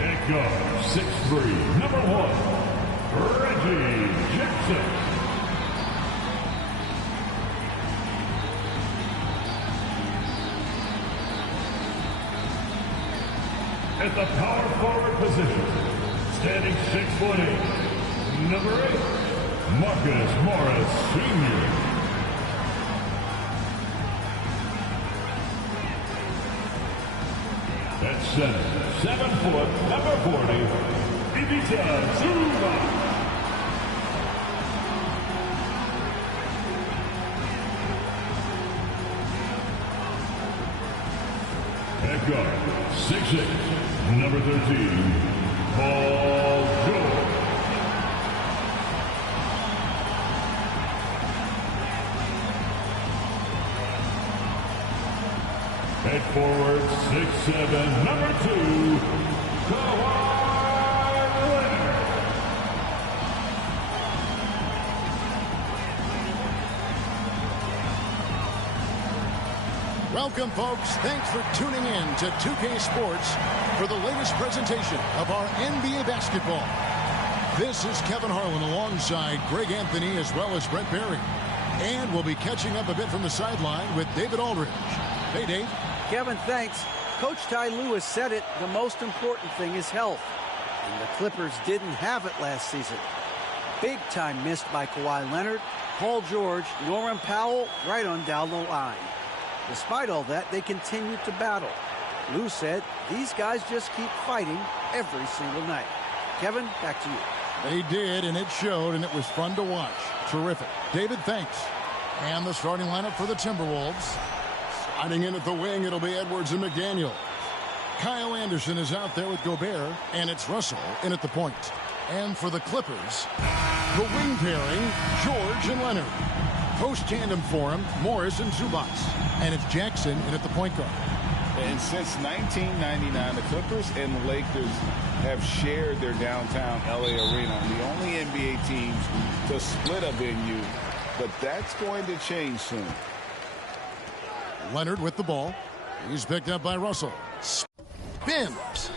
At guard, 6'3", number 1, Reggie Jackson. At the power forward position, standing 6'8", number 8, Marcus Morris Sr. At center, 7 foot, number 40, Ivica Zubac. At guard, 6'8", number 13, Paul George. At forward, 6'7", number 2, Kawhi Leonard. Welcome, folks. Thanks for tuning in to 2K Sports for the latest presentation of our NBA basketball. This is Kevin Harlan alongside Greg Anthony as well as Brett Berry. And we'll be catching up a bit from the sideline with David Aldridge. Hey, Dave. Kevin, thanks. Coach Ty Lewis said it, the most important thing is health. And the Clippers didn't have it last season. Big time missed by Kawhi Leonard, Paul George, Norman Powell right on down the line. Despite all that, they continued to battle. Lou said these guys just keep fighting every single night. Kevin, back to you. They did, and it showed, and it was fun to watch. Terrific. David, thanks. And the starting lineup for the Timberwolves. Sliding in at the wing, it'll be Edwards and McDaniel. Kyle Anderson is out there with Gobert, and it's Russell in at the point. And for the Clippers, the wing pairing, George and Leonard. Post tandem for him, Morris and Zubac. And it's Jackson in at the point guard. And since 1999, the Clippers and the Lakers have shared their downtown LA arena. The only NBA teams to split a venue, but that's going to change soon. Leonard with the ball. He's picked up by Russell. Spins.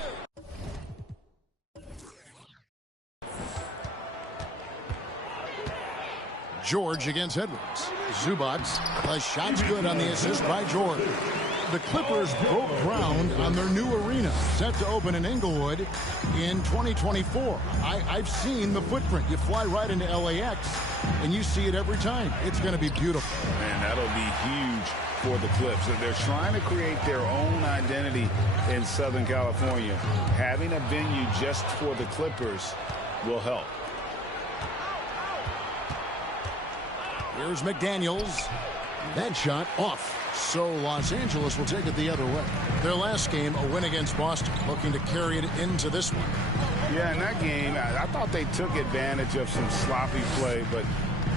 George against Edwards. Zubac. The shot's good on the assist by George. The Clippers broke ground on their new arena, set to open in Inglewood in 2024. I've seen the footprint. You fly right into LAX, and you see it every time. It's going to be beautiful. Man, that'll be huge for the Clips. They're trying to create their own identity in Southern California. Having a venue just for the Clippers will help. Here's McDaniels. That shot off. So Los Angeles will take it the other way. Their last game, a win against Boston, looking to carry it into this one. Yeah, in that game, I thought they took advantage of some sloppy play, but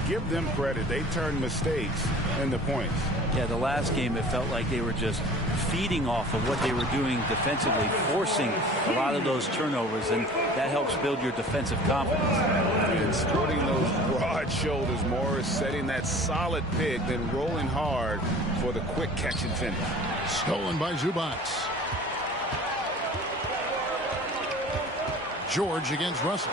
give them credit. They turned mistakes into points. Yeah, the last game, it felt like they were just feeding off of what they were doing defensively, forcing a lot of those turnovers, and that helps build your defensive confidence. And sporting those broad shoulders, Morris setting that solid pick, then rolling hard for the quick catch and finish. Stolen by Zubac. George against Russell.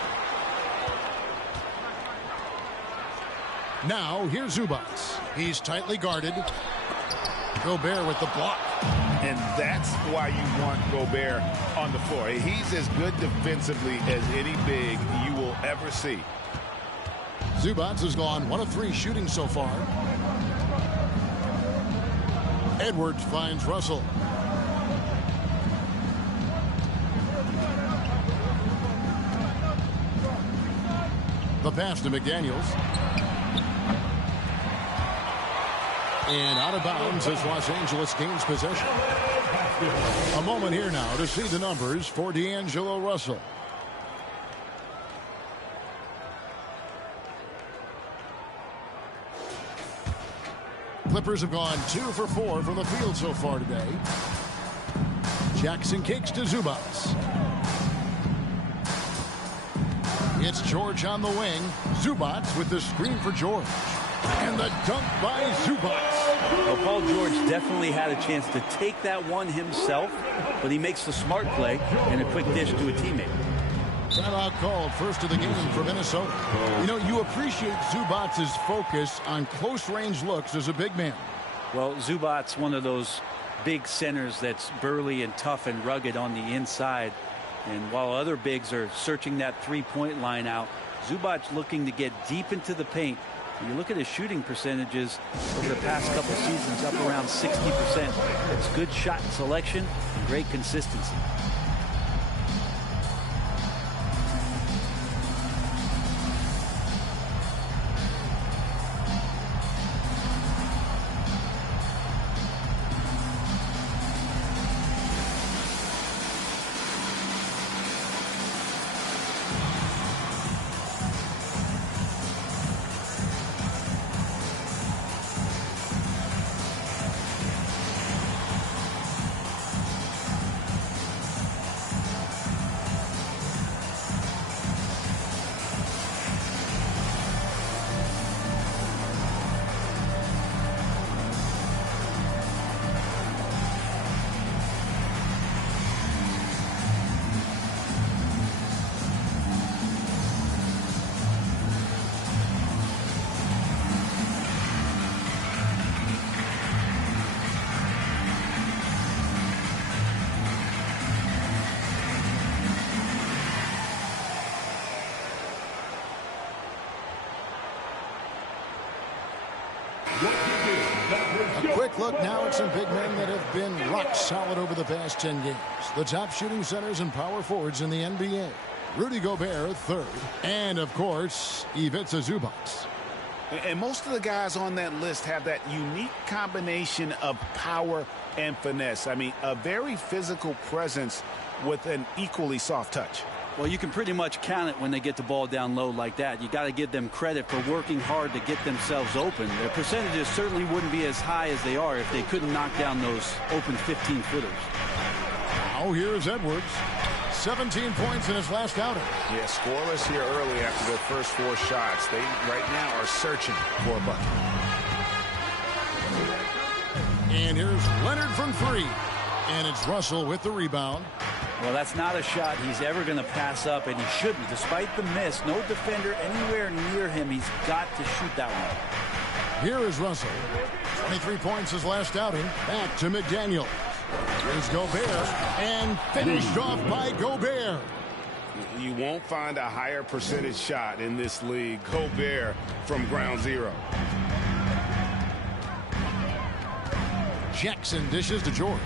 Now, here's Zubac. He's tightly guarded. Gobert with the block. And that's why you want Gobert on the floor. He's as good defensively as any big you will ever see. Zubac has gone 1 of 3 shooting so far. Edwards finds Russell. The pass to McDaniels. And out of bounds as Los Angeles gains possession. A moment here now to see the numbers for D'Angelo Russell. Clippers have gone 2 for 4 from the field so far today. Jackson kicks to Zubac. It's George on the wing. Zubats with the screen for George. And the dunk by Zubats. Well, Paul George definitely had a chance to take that one himself, but he makes the smart play and a quick dish to a teammate. Timeout called, first of the game for Minnesota. You know, you appreciate Zubats' focus on close-range looks as a big man. Well, Zubats, one of those big centers that's burly and tough and rugged on the inside. And while other bigs are searching that three-point line out, Zubats looking to get deep into the paint. When you look at his shooting percentages over the past couple seasons, up around 60%. It's good shot selection and great consistency. A quick look now at some big men that have been rock solid over the past 10 games. The top shooting centers and power forwards in the NBA. Rudy Gobert, third. And, of course, Ivica Zubats. And most of the guys on that list have that unique combination of power and finesse. I mean, a very physical presence with an equally soft touch. Well, you can pretty much count it when they get the ball down low like that. You got to give them credit for working hard to get themselves open. Their percentages certainly wouldn't be as high as they are if they couldn't knock down those open 15-footers. Now here's Edwards. 17 points in his last outing. Yeah, scoreless here early after their first 4 shots. They right now are searching for a bucket. And here's Leonard from 3. And it's Russell with the rebound. Well, that's not a shot he's ever going to pass up, and he shouldn't. Despite the miss, no defender anywhere near him. He's got to shoot that one. Here is Russell. 23 points his last outing. Back to McDaniel. Here's Gobert. And finished off by Gobert. You won't find a higher percentage shot in this league. Gobert from ground zero. Jackson dishes to George.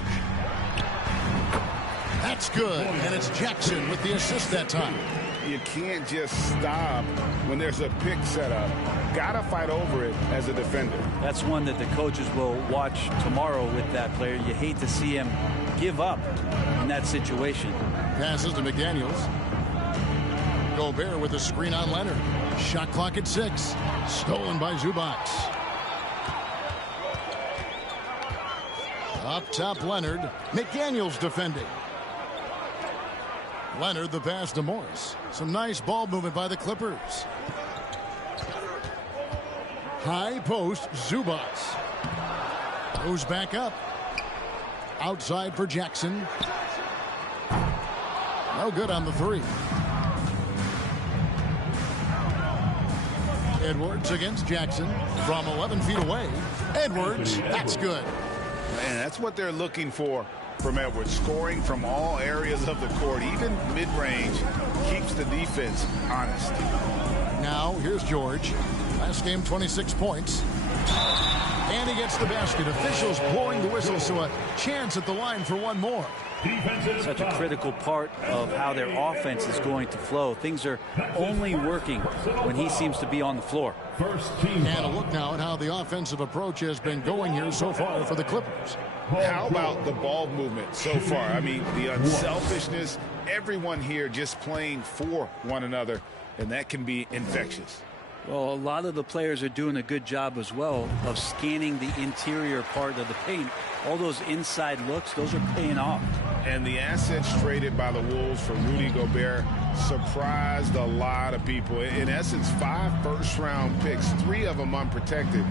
That's good, and it's Jackson with the assist that time. You can't just stop when there's a pick set up. Gotta fight over it as a defender. That's one that the coaches will watch tomorrow with that player. You hate to see him give up in that situation. Passes to McDaniels. Gobert with a screen on Leonard. Shot clock at 6. Stolen by Zubats. Up top, Leonard. McDaniels defending. Leonard the pass to Morris. Some nice ball movement by the Clippers. High post, Zubats. Goes back up. Outside for Jackson. No good on the 3. Edwards against Jackson from 11 feet away. Edwards, that's good. And that's what they're looking for from Edwards. Scoring from all areas of the court, even mid-range, keeps the defense honest. Now, here's George. Last game, 26 points. And he gets the basket. Officials blowing the whistle, so a chance at the line for one more. Such a critical part of how their offense is going to flow. Things are only working when he seems to be on the floor. And a look now at how the offensive approach has been going here so far for the Clippers. How about the ball movement so far? I mean, the unselfishness, everyone here just playing for one another, and that can be infectious. Well, a lot of the players are doing a good job as well of scanning the interior part of the paint. All those inside looks, those are paying off. And the assets traded by the Wolves for Rudy Gobert surprised a lot of people. In essence, 5 first-round picks, 3 of them unprotected.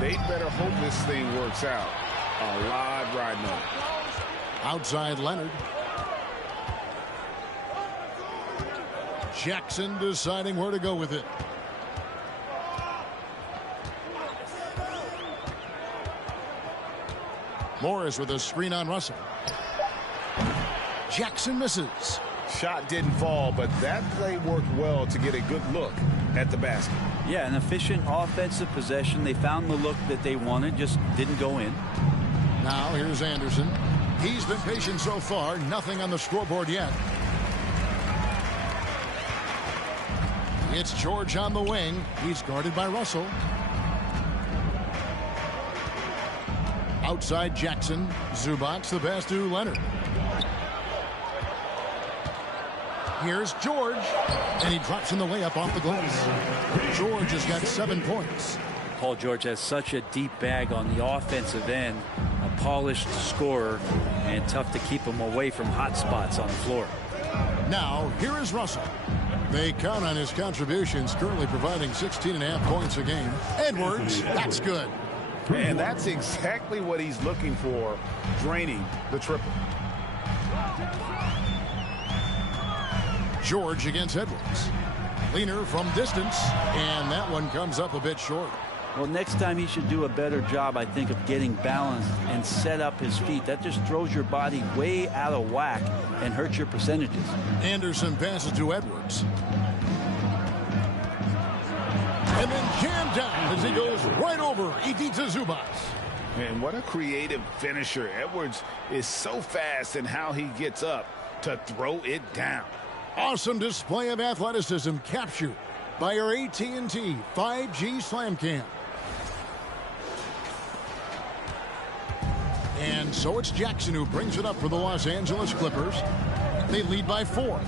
They better hope this thing works out. A lot riding on it. Outside Leonard. Jackson deciding where to go with it. Morris with a screen on Russell. Jackson misses. Shot didn't fall, but that play worked well to get a good look at the basket. Yeah, an efficient offensive possession. They found the look that they wanted, just didn't go in. Now here's Anderson. He's been patient so far. Nothing on the scoreboard yet. It's George on the wing. He's guarded by Russell. Outside Jackson. Zubac the pass to Leonard. Here's George. And he drops in the layup off the glass. George has got 7 points. Paul George has such a deep bag on the offensive end. A polished scorer. And tough to keep him away from hot spots on the floor. Now, here is Russell. They count on his contributions, currently providing 16.5 points a game. Edwards, that's good. And that's exactly what he's looking for, draining the triple. George against Edwards. Leaner from distance, and that one comes up a bit short. Well, next time he should do a better job, I think, of getting balanced and set up his feet. That just throws your body way out of whack and hurts your percentages. Anderson passes to Edwards. And then jammed down as he goes right over Ivica Zubac. And what a creative finisher. Edwards is so fast in how he gets up to throw it down. Awesome display of athleticism captured by our AT&T 5G Slam Cam. And so it's Jackson who brings it up for the Los Angeles Clippers. They lead by 4.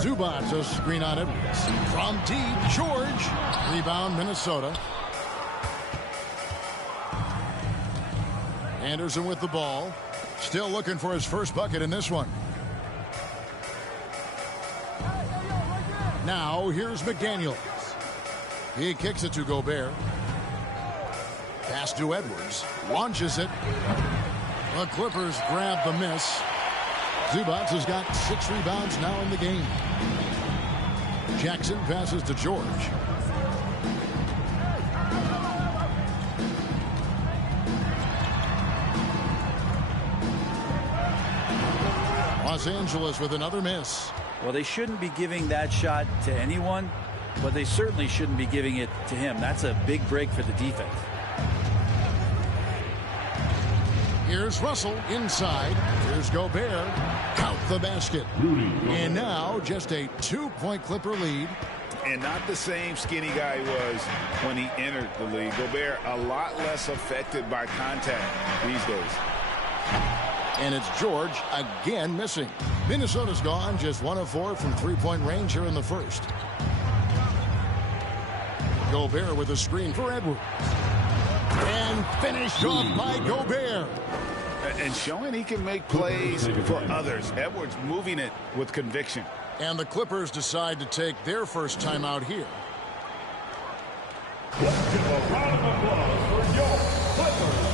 Zubac a screen on Edwards. From deep, George. Rebound, Minnesota. Anderson with the ball. Still looking for his first bucket in this one. Now, here's McDaniels. He kicks it to Gobert. Pass to Edwards. Launches it. The Clippers grab the miss. Zubac has got 6 rebounds now in the game. Jackson passes to George. Los Angeles with another miss. Well, they shouldn't be giving that shot to anyone, but they certainly shouldn't be giving it to him. That's a big break for the defense. Here's Russell inside. Here's Gobert. Count the basket. And now just a 2-point Clipper lead. And not the same skinny guy he was when he entered the league. Gobert a lot less affected by contact these days. And it's George again missing. Minnesota's gone just 1 of 4 from 3-point range here in the first. Gobert with a screen for Edwards. And finished off by Gobert. And showing he can make plays for others. Edwards moving it with conviction. And the Clippers decide to take their first time out here. Let's give a round of applause for your Clippers.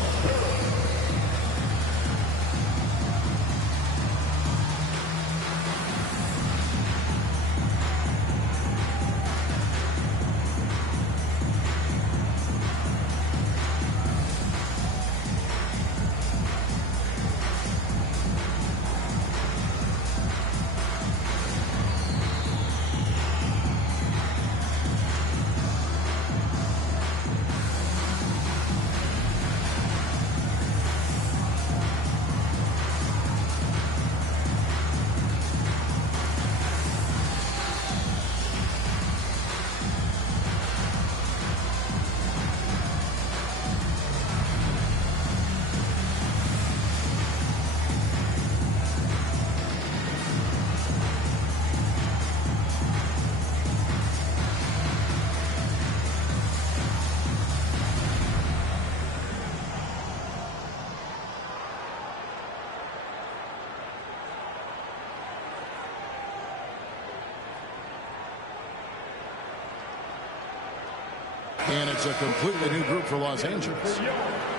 And it's a completely new group for Los Angeles.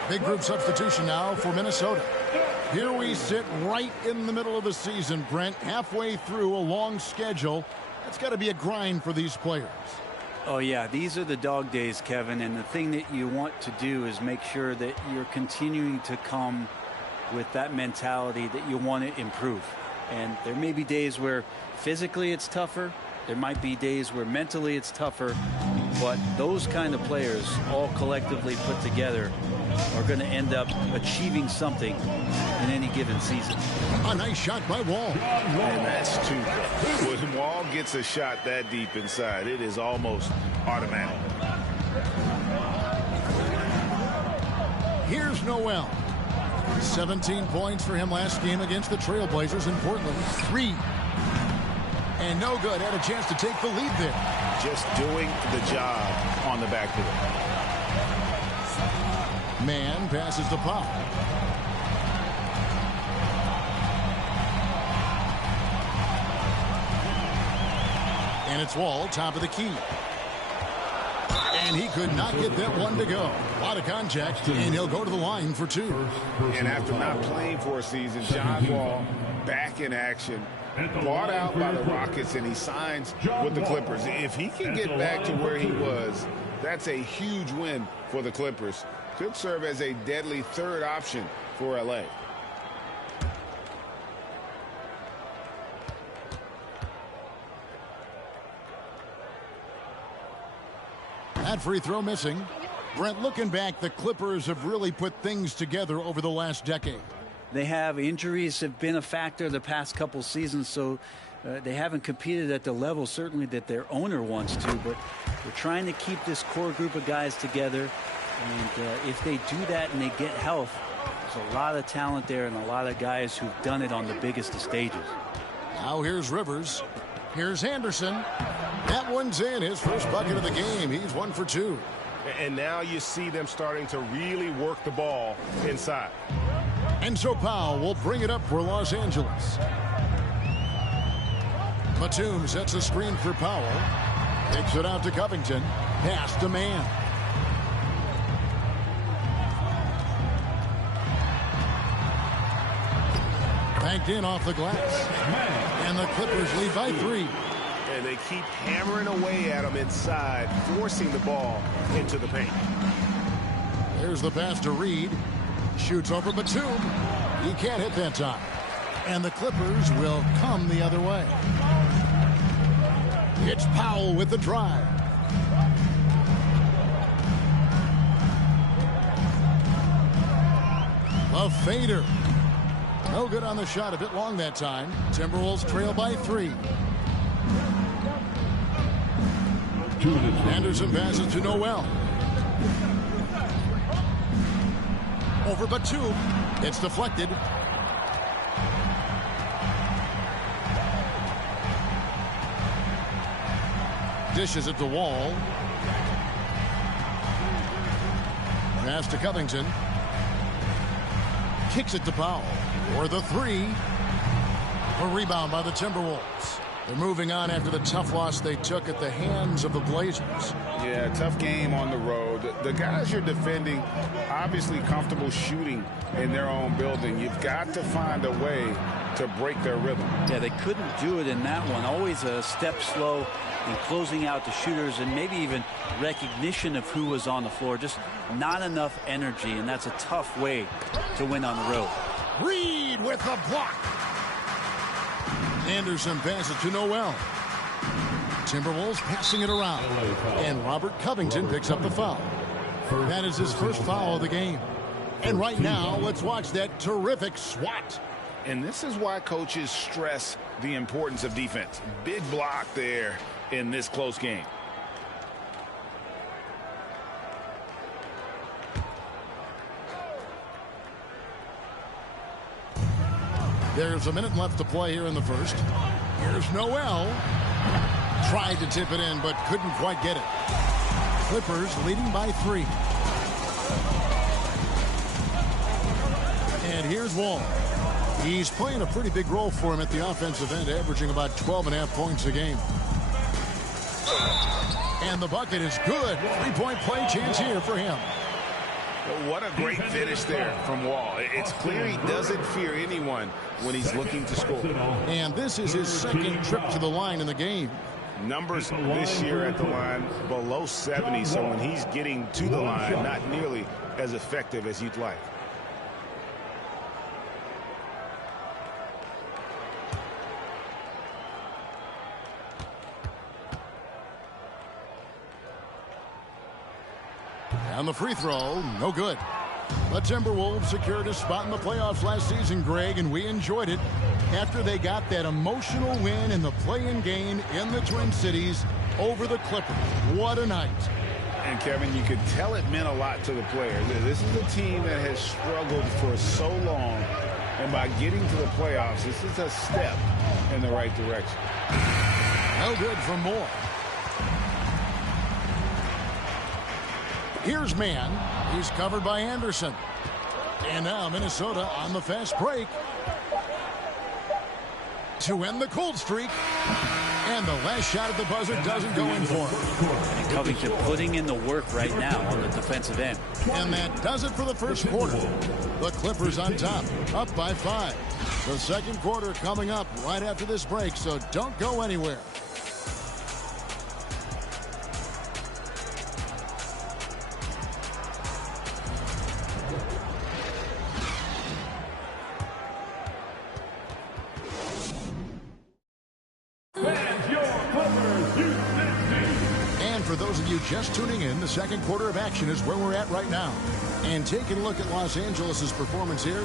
Big group substitution now for Minnesota. Here we sit right in the middle of the season, Brent, halfway through a long schedule. It's got to be a grind for these players. Oh, yeah, these are the dog days, Kevin, and the thing that you want to do is make sure that you're continuing to come with that mentality that you want to improve. And there may be days where physically it's tougher. There might be days where mentally it's tougher. But those kind of players all collectively put together are going to end up achieving something in any given season. A nice shot by Wall. And that's too good. When Wall gets a shot that deep inside, it is almost automatic. Here's Noel. 17 points for him last game against the Trailblazers in Portland. 3. And no good. Had a chance to take the lead there. Just doing the job on the backboard. Man passes to Powell. And it's Wall, top of the key. And he could not get that one to go. A lot of contact, and he'll go to the line for 2. And after not playing for a season, John Wall back in action. Bought out by the Rockets, and he signs with the Clippers. If he can get back to where he was, that's a huge win for the Clippers. Could serve as a deadly third option for LA. That free throw missing. Brent, looking back, the Clippers have really put things together over the last decade. They have. Injuries have been a factor the past couple seasons, so they haven't competed at the level certainly that their owner wants to, but they're trying to keep this core group of guys together. And if they do that and they get health, there's a lot of talent there and a lot of guys who've done it on the biggest of stages. Now here's Rivers. Here's Anderson. That one's in. His first bucket of the game. He's 1 for 2. And now you see them starting to really work the ball inside. And so Powell will bring it up for Los Angeles. Batum sets a screen for Powell. Takes it out to Covington. Pass to Man. Banked in off the glass. And the Clippers lead by 3. And they keep hammering away at him inside, forcing the ball into the paint. There's the pass to Reed. Shoots over Batum. He can't hit that time. And the Clippers will come the other way. It's Powell with the drive. A fader. No good on the shot, a bit long that time. Timberwolves trail by 3. Anderson passes to Noel. Over Batum. It's deflected. Dishes at the Wall. Pass to Covington. Kicks it to Powell. For the 3. A rebound by the Timberwolves. They're moving on after the tough loss they took at the hands of the Blazers. Yeah, tough game on the road. The guys you're defending, obviously comfortable shooting in their own building. You've got to find a way to break their rhythm. Yeah, they couldn't do it in that one. Always a step slow in closing out the shooters and maybe even recognition of who was on the floor. Just not enough energy, and that's a tough way to win on the road. Reed with the block. Anderson passes to Noel. Timberwolves passing it around. And Robert Covington picks up the foul. That is his first foul of the game. And right now, let's watch that terrific swat. And this is why coaches stress the importance of defense. Big block there in this close game. There's a minute left to play here in the first. Here's Noel. Tried to tip it in, but couldn't quite get it. Clippers leading by 3. And here's Wall. He's playing a pretty big role for him at the offensive end, averaging about 12.5 points a game. And the bucket is good. 3-point play chance here for him. What a great finish there from Wall. It's clear he doesn't fear anyone when he's looking to score. And this is his second trip to the line in the game. Numbers this year at the line below 70, so when he's getting to the line, not nearly as effective as you'd like. And the free throw, no good. The Timberwolves secured a spot in the playoffs last season, Greg, and we enjoyed it after they got that emotional win in the play-in game in the Twin Cities over the Clippers. What a night. And, Kevin, you could tell it meant a lot to the players. This is a team that has struggled for so long, and by getting to the playoffs, this is a step in the right direction. No good for Moore. Here's Mann. He's covered by Anderson. And now Minnesota on the fast break to end the cold streak. And the last shot at the buzzer doesn't go in for him. And Covington putting in the work right now on the defensive end. And that does it for the first quarter. The Clippers on top, up by 5. The second quarter coming up right after this break, so don't go anywhere. For those of you just tuning in, the second quarter of action is where we're at right now. And taking a look at Los Angeles' performance here,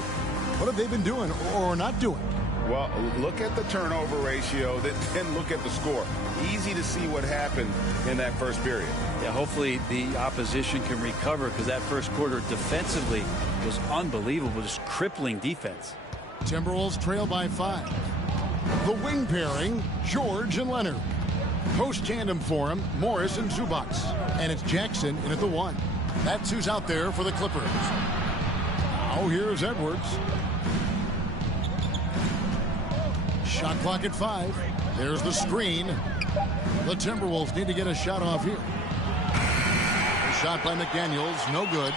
what have they been doing or not doing? Well, look at the turnover ratio, then look at the score. Easy to see what happened in that first period. Yeah, hopefully the opposition can recover because that first quarter defensively was unbelievable, just crippling defense. Timberwolves trail by 5. The wing pairing, George and Leonard. Post tandem for him, Morris and Zubac. And it's Jackson in at the 1. That's who's out there for the Clippers. Now here's Edwards. Shot clock at 5. There's the screen. The Timberwolves need to get a shot off here. A shot by McDaniels, no good.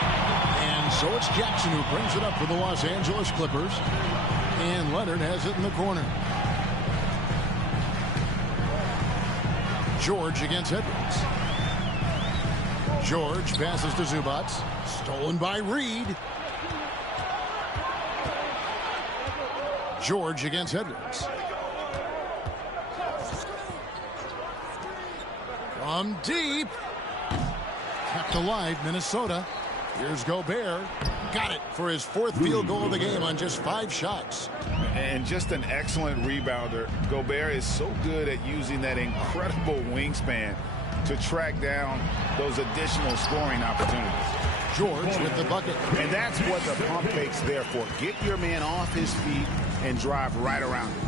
And so it's Jackson who brings it up for the Los Angeles Clippers. And Leonard has it in the corner. George against Edwards. George passes to Zubac. Stolen by Reed. George against Edwards. From deep. Kept alive, Minnesota. Here's Gobert. Got it for his 4th field goal of the game on just 5 shots. And just an excellent rebounder. Gobert is so good at using that incredible wingspan to track down those additional scoring opportunities. George with the bucket. And that's what the pump fake's there for. Get your man off his feet and drive right around him.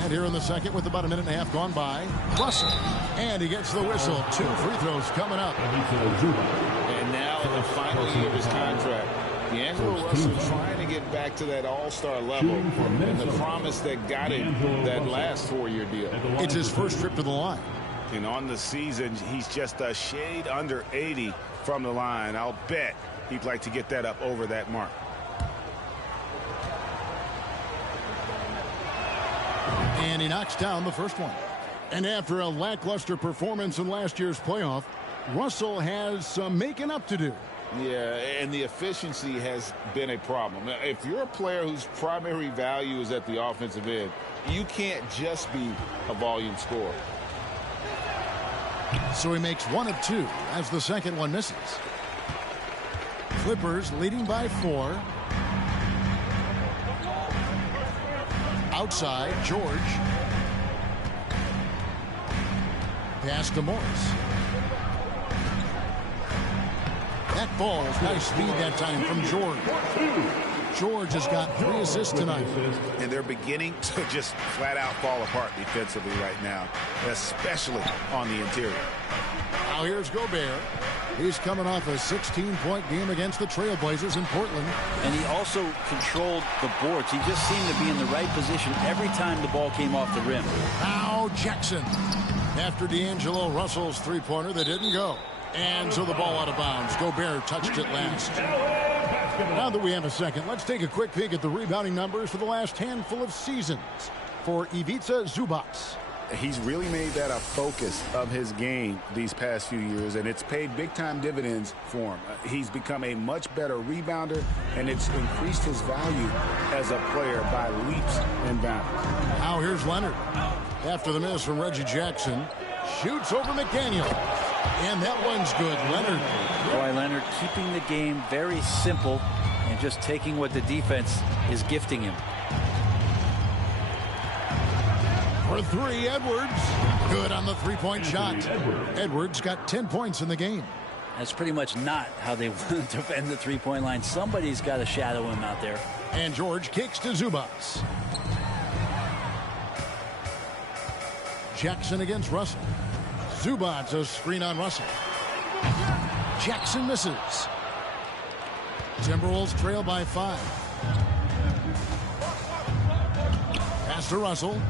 And here in the second with about a minute and a half gone by, Russell. And he gets the whistle. 2 free throws coming up. And now in the final year of his contract, D'Angelo Russell trying to get back to that all-star level and the promise that got him that last 4-year deal. It's his first trip to the line. And on the season, he's just a shade under 80 from the line. I'll bet he'd like to get that up over that mark. And he knocks down the first one. And after a lackluster performance in last year's playoff, Russell has some making up to do. Yeah, and the efficiency has been a problem. If you're a player whose primary value is at the offensive end, you can't just be a volume scorer. So he makes 1 of 2 as the second one misses. Clippers leading by 4. Outside, George. Pass to Morris. That ball's nice speed that time from George. George has got 3 assists tonight. And they're beginning to just flat out fall apart defensively right now, especially on the interior. Now here's Gobert. He's coming off a 16-point game against the Trailblazers in Portland. And he also controlled the boards. He just seemed to be in the right position every time the ball came off the rim. Now Jackson. After D'Angelo Russell's three-pointer that didn't go. And so the ball out of bounds. Gobert touched it last. Now that we have a second, let's take a quick peek at the rebounding numbers for the last handful of seasons for Ivica Zubac. He's really made that a focus of his game these past few years, and it's paid big-time dividends for him. He's become a much better rebounder, and it's increased his value as a player by leaps and bounds. Now here's Leonard. After the miss from Reggie Jackson, shoots over McDaniel. And that one's good. Leonard. Kawhi Leonard keeping the game very simple and just taking what the defense is gifting him. For three, Edwards. Good on the three-point shot. Edwards got 10 points in the game. That's pretty much not how they want to defend the three-point line. Somebody's got to shadow him out there. And George kicks to Zubac. Jackson against Russell. Zubac a screen on Russell. Jackson misses. Timberwolves trail by 5. Pass to Russell.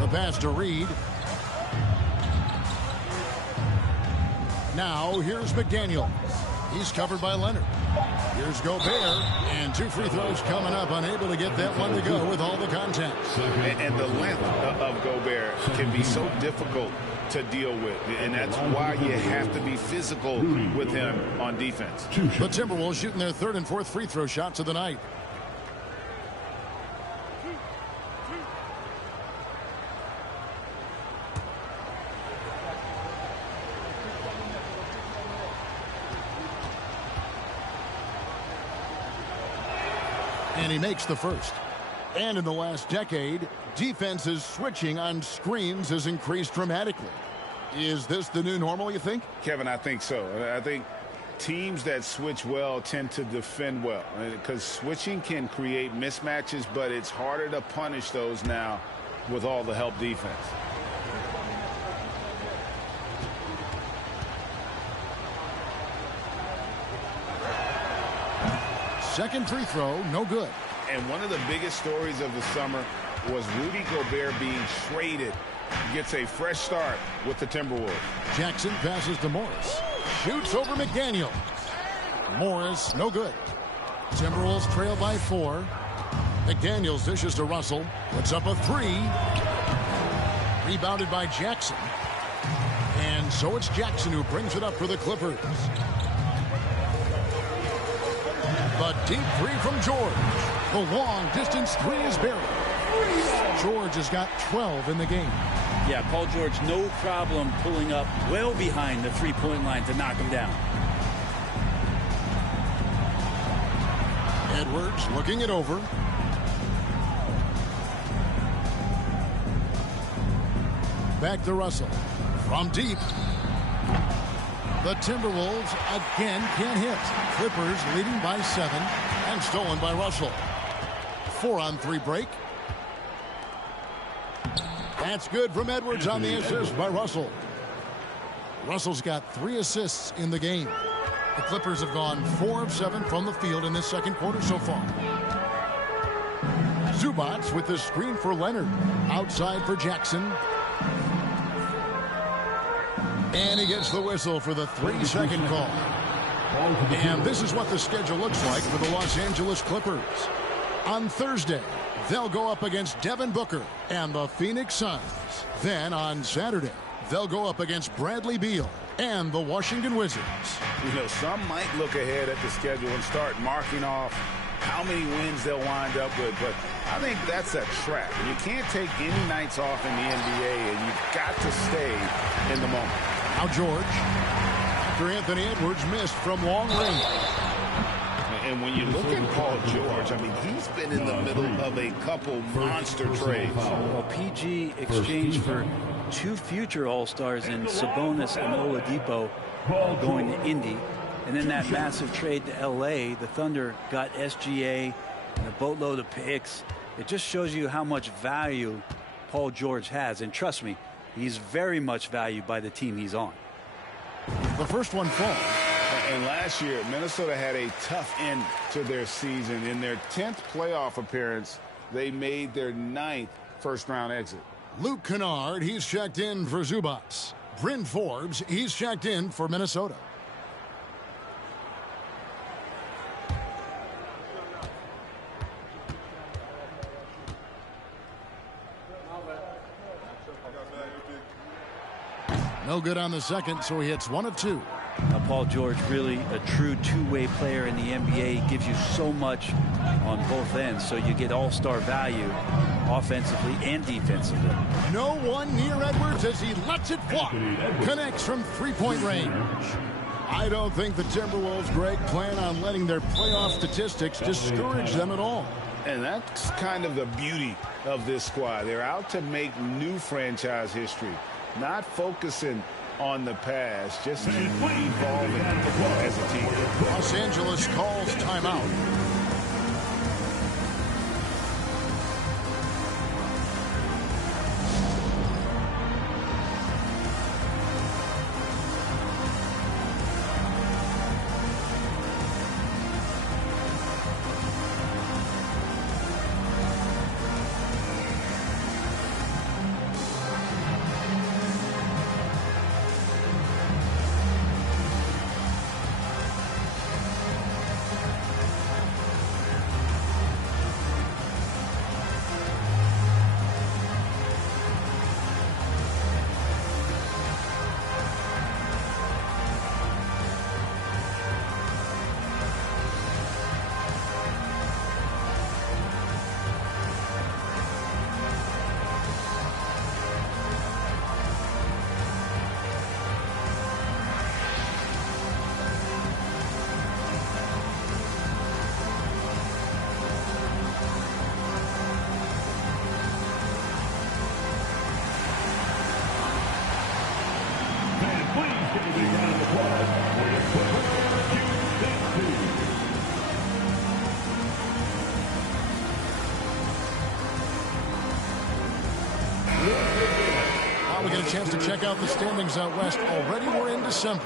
The pass to Reed. Now here's McDaniel. He's covered by Leonard. Here's Gobert, and 2 free throws coming up, unable to get that one to go with all the contact. And the length of Gobert can be so difficult to deal with, and that's why you have to be physical with him on defense. The Timberwolves shooting their 3rd and 4th free throw shots of the night. And he makes the first. And in the last decade, defenses switching on screens has increased dramatically. Is this the new normal, you think? Kevin, I think so. I think teams that switch well tend to defend well, because switching can create mismatches, but it's harder to punish those now with all the help defense. Second free throw, no good. And one of the biggest stories of the summer was Rudy Gobert being traded. Gets a fresh start with the Timberwolves. Jackson passes to Morris. Shoots over McDaniel. Morris, no good. Timberwolves trail by 4. McDaniels dishes to Russell. Puts up a 3. Rebounded by Jackson. And so it's Jackson who brings it up for the Clippers. The deep 3 from George. The long distance 3 is buried. George has got 12 in the game. Yeah, Paul George, no problem pulling up well behind the three-point line to knock him down. Edwards looking it over. Back to Russell. From deep. The Timberwolves again can't hit. Clippers leading by 7 and stolen by Russell. 4-on-3 break. That's good from Edwards on the assist by Russell. Russell's got 3 assists in the game. The Clippers have gone 4 of 7 from the field in this second quarter so far. Zubac with the screen for Leonard. Outside for Jackson. And he gets the whistle for the 3-second call. And this is what the schedule looks like for the Los Angeles Clippers. On Thursday, they'll go up against Devin Booker and the Phoenix Suns. Then on Saturday, they'll go up against Bradley Beal and the Washington Wizards. You know, some might look ahead at the schedule and start marking off how many wins they'll wind up with, but I think that's a trap. You can't take any nights off in the NBA, and you've got to stay in the moment. Now George, after Anthony Edwards missed from long range. And when you look at Paul George, I mean, he's been in the middle of a couple monster trades. Well, PG exchanged for 2 future All-Stars in Sabonis and Oladipo going to Indy. And then that massive trade to L.A., the Thunder got SGA and a boatload of picks. It just shows you how much value Paul George has. And trust me, he's very much valued by the team he's on. The first one falls. And last year, Minnesota had a tough end to their season. In their 10th playoff appearance, they made their 9th first-round exit. Luke Kennard, he's checked in for Zubats. Bryn Forbes, he's checked in for Minnesota. No good on the second, so he hits 1 of 2. Now, Paul George, really a true two-way player in the NBA. He gives you so much on both ends, so you get all-star value offensively and defensively. No one near Edwards as he lets it fly. Connects from three-point range. I don't think the Timberwolves, Greg, plan on letting their playoff statistics discourage them at all. And that's kind of the beauty of this squad. They're out to make new franchise history, not focusing on the past, just evolving as a team. Los Angeles calls timeout. Now we get a chance to check out the standings out west. Already we're in December.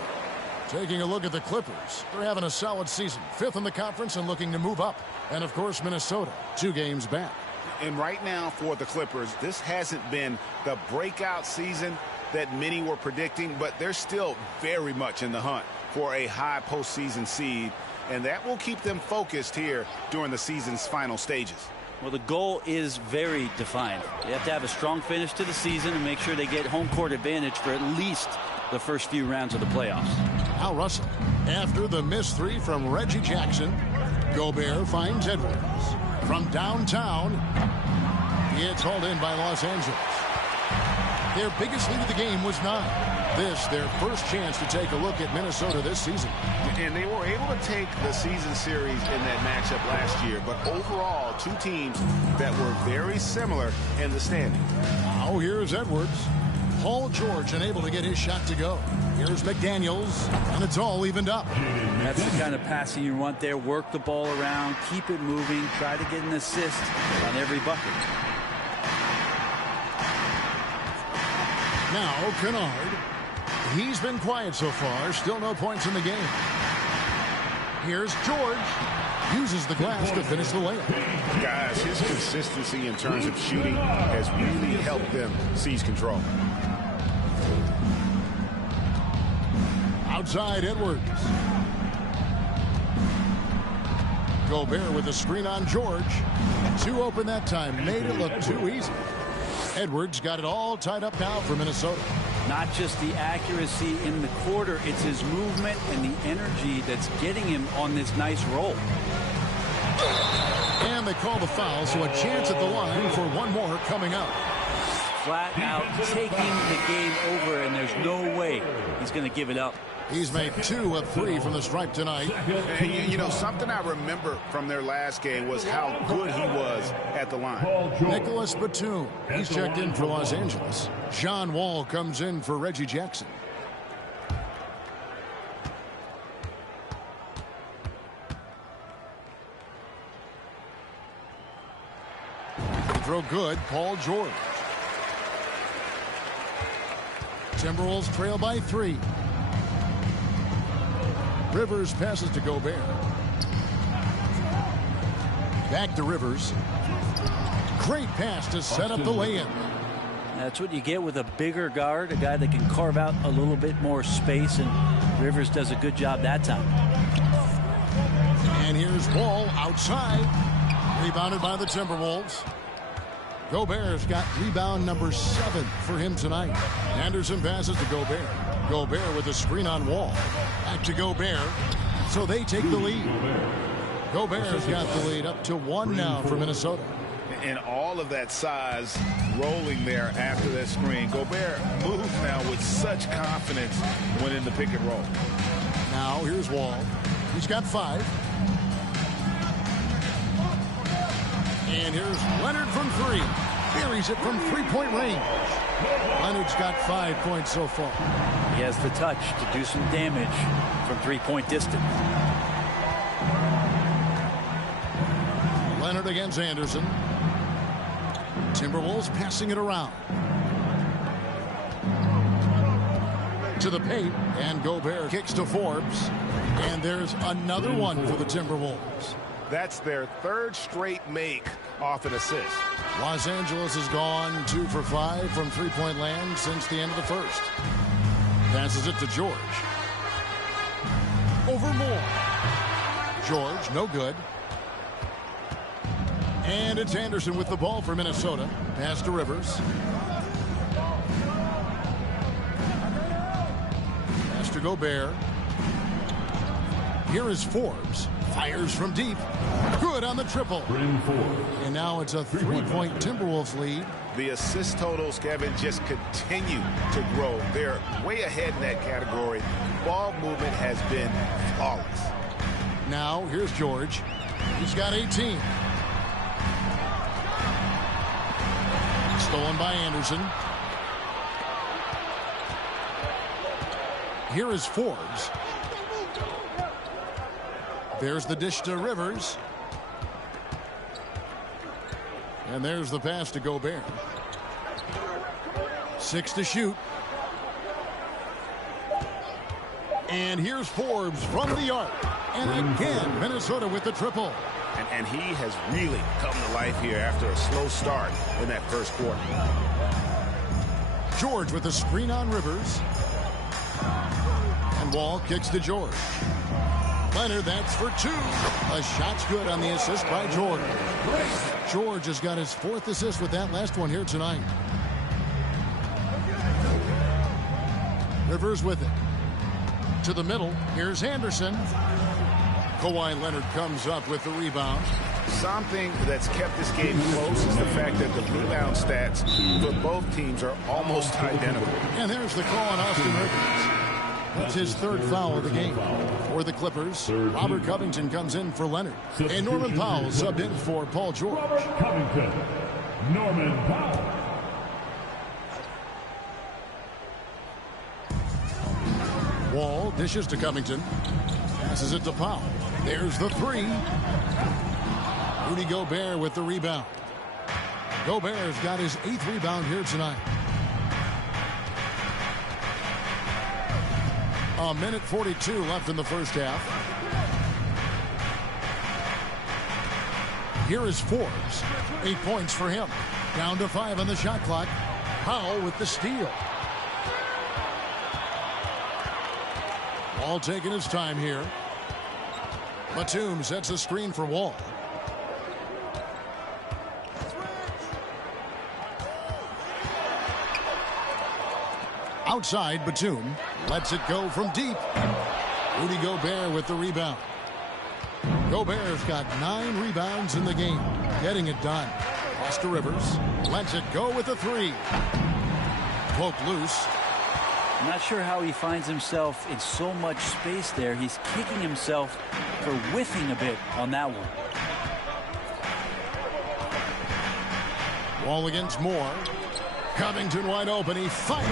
Taking a look at the Clippers. They're having a solid season. 5th in the conference and looking to move up. And, of course, Minnesota, 2 games back. And right now for the Clippers, this hasn't been the breakout season that many were predicting, but they're still very much in the hunt for a high postseason seed, and that will keep them focused here during the season's final stages. Well, the goal is very defined. You have to have a strong finish to the season and make sure they get home court advantage for at least the first few rounds of the playoffs. Al Russell, after the missed 3 from Reggie Jackson, Gobert finds Edwards. From downtown, it's hauled in by Los Angeles. Their biggest lead of the game was 9. This, their first chance to take a look at Minnesota this season. And they were able to take the season series in that matchup last year, but overall, 2 teams that were very similar in the standings. Now here's Edwards. Paul George unable to get his shot to go. Here's McDaniels, and it's all evened up. That's the kind of passing you want there. Work the ball around, keep it moving, try to get an assist on every bucket. Now Kennard. He's been quiet so far. Still no points in the game. Here's George. Uses the glass to finish the layup. Guys, his consistency in terms of shooting has really helped them seize control. Outside Edwards. Gobert with a screen on George. 2 open that time. Made it look too easy. Edwards got it all tied up now for Minnesota. Not just the accuracy in the quarter, it's his movement and the energy that's getting him on this nice roll. And they call the foul, so a chance at the line for one more coming up. Flat out taking the game over, and there's no way he's going to give it up. He's made 2 of 3 from the stripe tonight. And you know, something I remember from their last game was how good he was at the line. Nicholas Batum, he's checked in for Los Angeles. John Wall comes in for Reggie Jackson. Throw good, Paul George. Timberwolves trail by 3. Rivers passes to Gobert. Back to Rivers. Great pass to set up the lay-in. That's what you get with a bigger guard, a guy that can carve out a little bit more space, and Rivers does a good job that time. And here's Wall outside. Rebounded by the Timberwolves. Gobert's got rebound number 7 for him tonight. Anderson passes to Gobert. Gobert with a screen on Wall. Back to Gobert. So they take the lead. Gobert's got the lead up to 1 now for Minnesota. And all of that size rolling there after that screen. Gobert moves now with such confidence when in the pick and roll. Now here's Wall. He's got 5. And here's Leonard from 3. Buries it from 3-point range. Leonard's got 5 points so far. He has the touch to do some damage from 3-point distance. Leonard against Anderson. Timberwolves passing it around. To the paint, and Gobert kicks to Forbes. And there's another one for the Timberwolves. That's their 3rd straight make off an assist. Los Angeles has gone 2 for 5 from 3-point land since the end of the first. Passes it to George. Over Moore. George, no good. And it's Anderson with the ball for Minnesota. Pass to Rivers. Pass to Gobert. Here is Forbes. Fires from deep. Good on the triple. And now it's a 3-point Timberwolves lead. The assist totals, Kevin, just continue to grow. They're way ahead in that category. Ball movement has been flawless. Now here's George. He's got 18. Stolen by Anderson. Here is Forbes. There's the dish to Rivers. And there's the pass to Gobert. 6 to shoot. And here's Forbes from the arc. And again, Minnesota with the triple. And he has really come to life here after a slow start in that first quarter. George with the screen on Rivers. And Wall kicks to George. Leonard, that's for 2. A shot's good on the assist by George. George has got his 4th assist with that last one here tonight. Rivers with it. To the middle. Here's Anderson. Kawhi Leonard comes up with the rebound. Something that's kept this game close is the fact that the rebound stats for both teams are almost identical. And there's the call on Austin Rivers. That's his 3rd foul of the game. For the Clippers, Robert Covington comes in for Leonard. And Norman Powell subbed in for Paul George. Covington, Norman Powell. Wall dishes to Covington. Passes it to Powell. There's the 3. Rudy Gobert with the rebound. Gobert's got his 8th rebound here tonight. A minute 42 left in the first half. Here is Forbes. 8 points for him. Down to 5 on the shot clock. Powell with the steal. Wall taking his time here. Batum sets a screen for Wall. Outside, Batum lets it go from deep. Rudy Gobert with the rebound. Gobert's got 9 rebounds in the game. Getting it done. Pass to Rivers. Lets it go with a 3. Poke loose. I'm not sure how he finds himself in so much space there. He's kicking himself for whiffing a bit on that one. Wall against Moore. Covington wide open. He fires.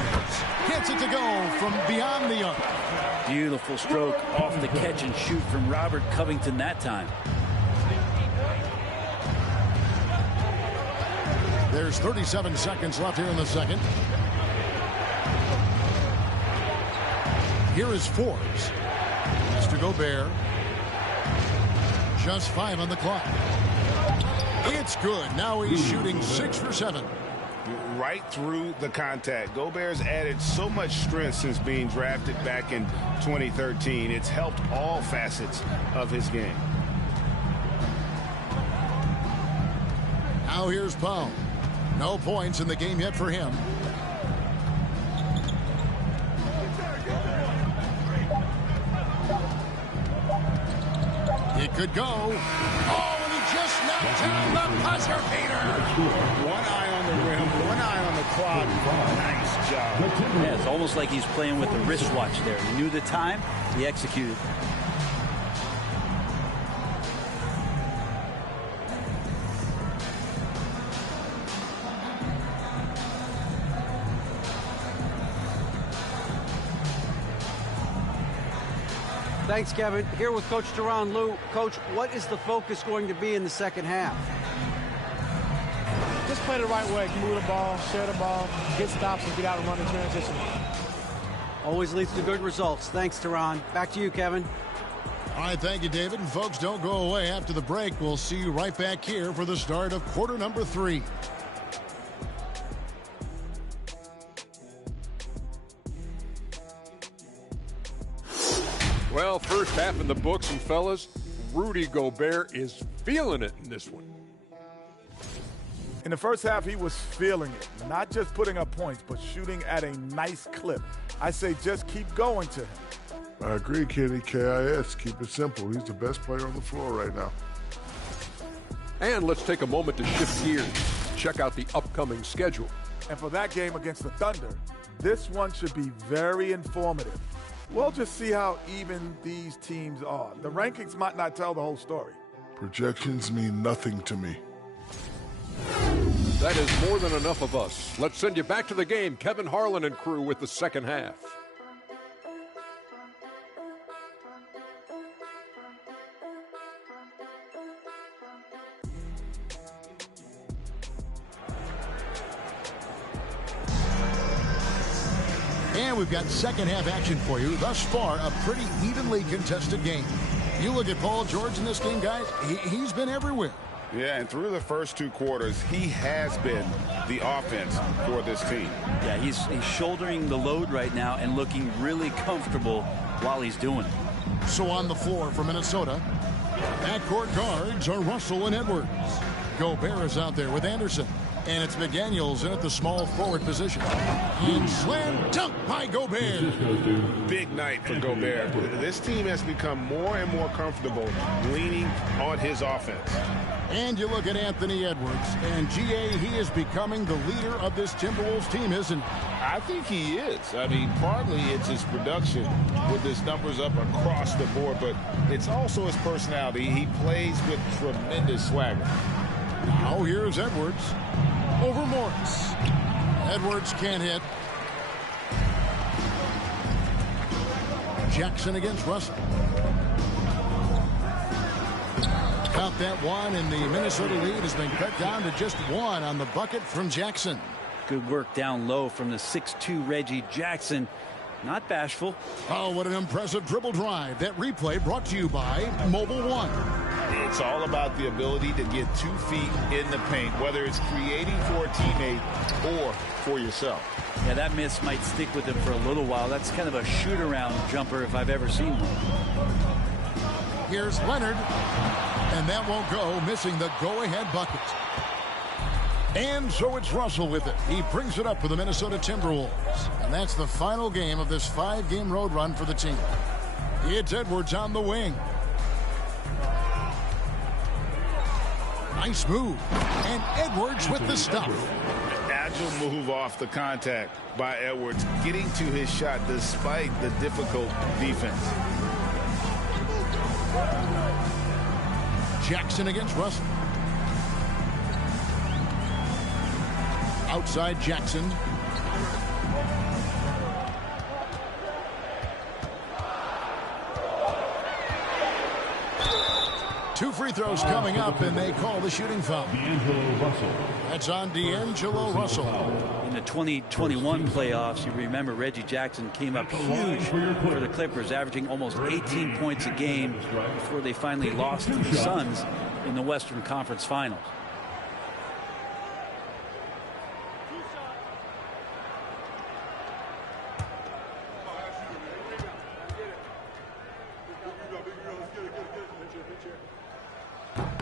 Gets it to go from beyond the arc. Beautiful stroke off the catch and shoot from Robert Covington that time. There's 37 seconds left here in the second. Here is Forbes. Mr. Gobert. Just 5 on the clock. It's good. Now he's shooting 6 for 7. Right through the contact. Gobert's added so much strength since being drafted back in 2013. It's helped all facets of his game. Now here's Powell. No points in the game yet for him. It could go. Oh, and he just knocked down the buzzer beater. One eye on the rim, one eye on the clock. Nice job. Yeah, it's almost like he's playing with the wristwatch there. He knew the time, he executed. Thanks, Kevin. Here with Coach Tyronn Lue. Coach, what is the focus going to be in the second half? Just play the right way. Move the ball, share the ball, get stops, and get out and run the transition. Always leads to good results. Thanks, Tyronn. Back to you, Kevin. All right, thank you, David. And folks, don't go away. After the break, we'll see you right back here for the start of quarter number 3. Well, first half in the books, and fellas, Rudy Gobert is feeling it in this one. In the first half, he was feeling it. Not just putting up points, but shooting at a nice clip. I say just keep going to him. I agree, Kenny. KIS. Keep it simple. He's the best player on the floor right now. And let's take a moment to shift gears. Check out the upcoming schedule. And for that game against the Thunder, this one should be very informative. We'll just see how even these teams are. The rankings might not tell the whole story. Projections mean nothing to me. That is more than enough of us. Let's send you back to the game. Kevin Harlan and crew with the second half. And we've got second half action for you. Thus far, a pretty evenly contested game. You look at Paul George in this game, guys, he's been everywhere. Yeah, and through the first 2 quarters, he has been the offense for this team. Yeah, he's shouldering the load right now and looking really comfortable while he's doing it. So on the floor for Minnesota, backcourt guards are Russell and Edwards. Gobert is out there with Anderson. And it's McDaniels in at the small forward position. And slam dunk by Gobert. Big night for Gobert. This team has become more and more comfortable leaning on his offense. And you look at Anthony Edwards. And, G.A., he is becoming the leader of this Timberwolves team, isn't he? I think he is. I mean, partly it's his production with his numbers up across the board, but it's also his personality. He plays with tremendous swagger. Now here's Edwards over Morris. Edwards can't hit. Jackson against Russell. Count that one, and the Minnesota lead has been cut down to just 1 on the bucket from Jackson. Good work down low from the 6'2" Reggie Jackson. Not bashful. Oh, what an impressive dribble drive. That replay brought to you by Mobile One. It's all about the ability to get 2 feet in the paint, whether it's creating for a teammate or for yourself. Yeah, that miss might stick with him for a little while. That's kind of a shoot-around jumper if I've ever seen one. Here's Leonard, and that won't go, missing the go-ahead bucket. And so it's Russell with it. He brings it up for the Minnesota Timberwolves. And that's the final game of this 5-game road run for the team. It's Edwards on the wing. Nice move. And Edwards with the stuff. Agile move off the contact by Edwards, getting to his shot despite the difficult defense. Jackson against Russell. Outside Jackson. 2 free throws coming up, and they call the shooting foul. D'Angelo Russell. That's on D'Angelo Russell. In the 2021 playoffs, you remember Reggie Jackson came up huge for the Clippers, averaging almost 18 points a game before they finally lost to the Suns in the Western Conference Finals.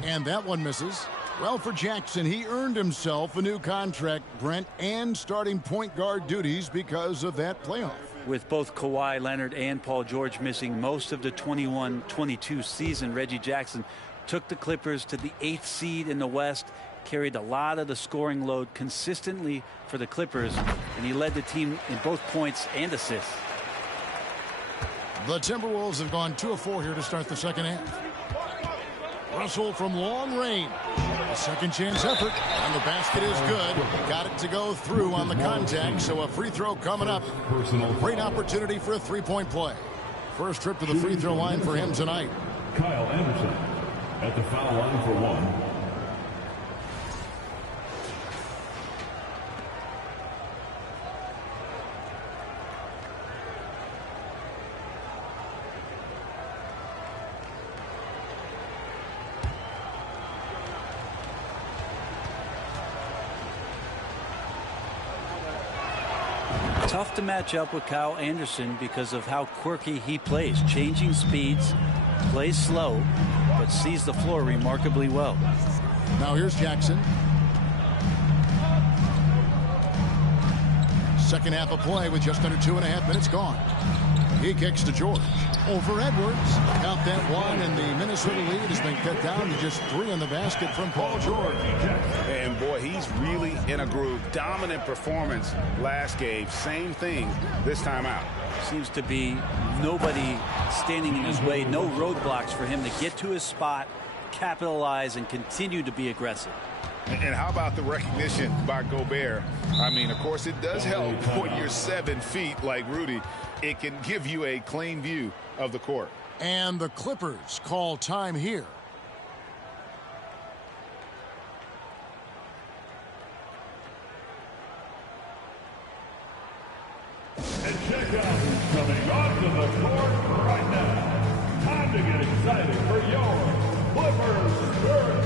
And that one misses. Well, for Jackson, he earned himself a new contract, Brent, and starting point guard duties because of that playoff. With both Kawhi Leonard and Paul George missing most of the 21-22 season, Reggie Jackson took the Clippers to the 8th seed in the West, carried a lot of the scoring load consistently for the Clippers, and he led the team in both points and assists. The Timberwolves have gone 2 of 4 here to start the second half. Russell from long range. A second chance effort, and the basket is good. Got it to go through on the contact, so a free throw coming up. Great opportunity for a three-point play. First trip to the free throw line for him tonight. Kyle Anderson at the foul line for 1. Tough to match up with Kyle Anderson because of how quirky he plays. Changing speeds, plays slow, but sees the floor remarkably well. Now here's Jackson. Second half of play with just under 2.5 minutes gone. He kicks to George. Over Edwards. Count that one, and the Minnesota lead has been cut down to just 3 in the basket from Paul George. And boy, he's really in a groove. Dominant performance last game. Same thing this time out. Seems to be nobody standing in his way. No roadblocks for him to get to his spot, capitalize, and continue to be aggressive. And how about the recognition by Gobert? I mean, of course, it does help when you're 7 feet like Rudy. It can give you a clean view of the court. And the Clippers call time here. And check out who's coming onto the court right now. Time to get excited for your Clippers Spurs.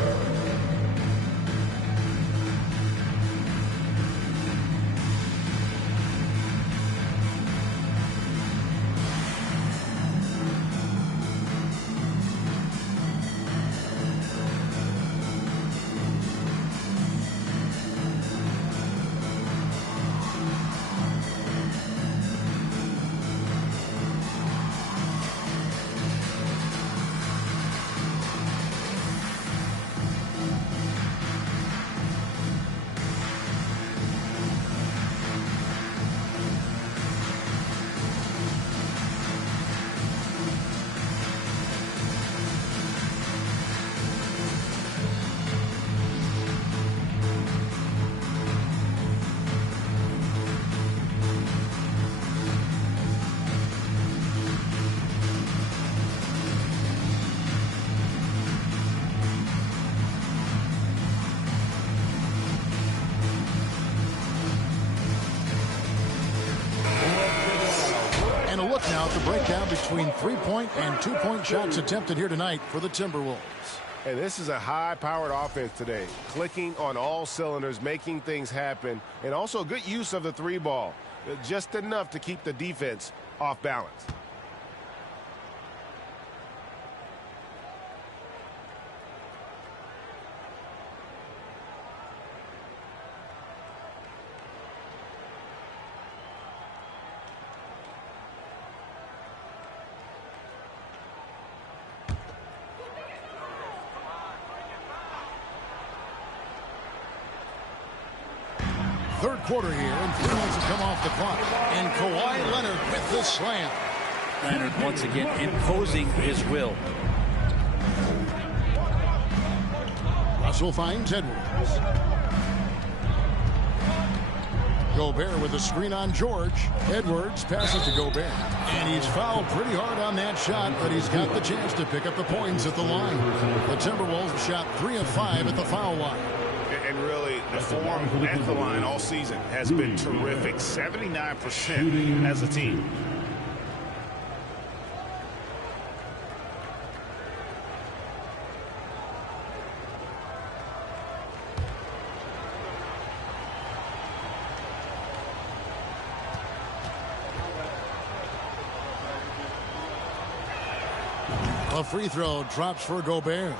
Now at the breakdown between 3-point and 2-point shots attempted here tonight for the Timberwolves. And this is a high-powered offense today. Clicking on all cylinders, making things happen, and also good use of the 3-ball. Just enough to keep the defense off balance. Third quarter here, and 3 minutes have come off the clock. And Kawhi Leonard with the slam. Leonard once again imposing his will. Russell finds Edwards. Gobert with a screen on George. Edwards passes to Gobert. And he's fouled pretty hard on that shot, but he's got the chance to pick up the points at the line. The Timberwolves shot 3 of 5 at the foul line. And really, the form at the line all season has been terrific. 79% as a team. A free throw drops for Gobert.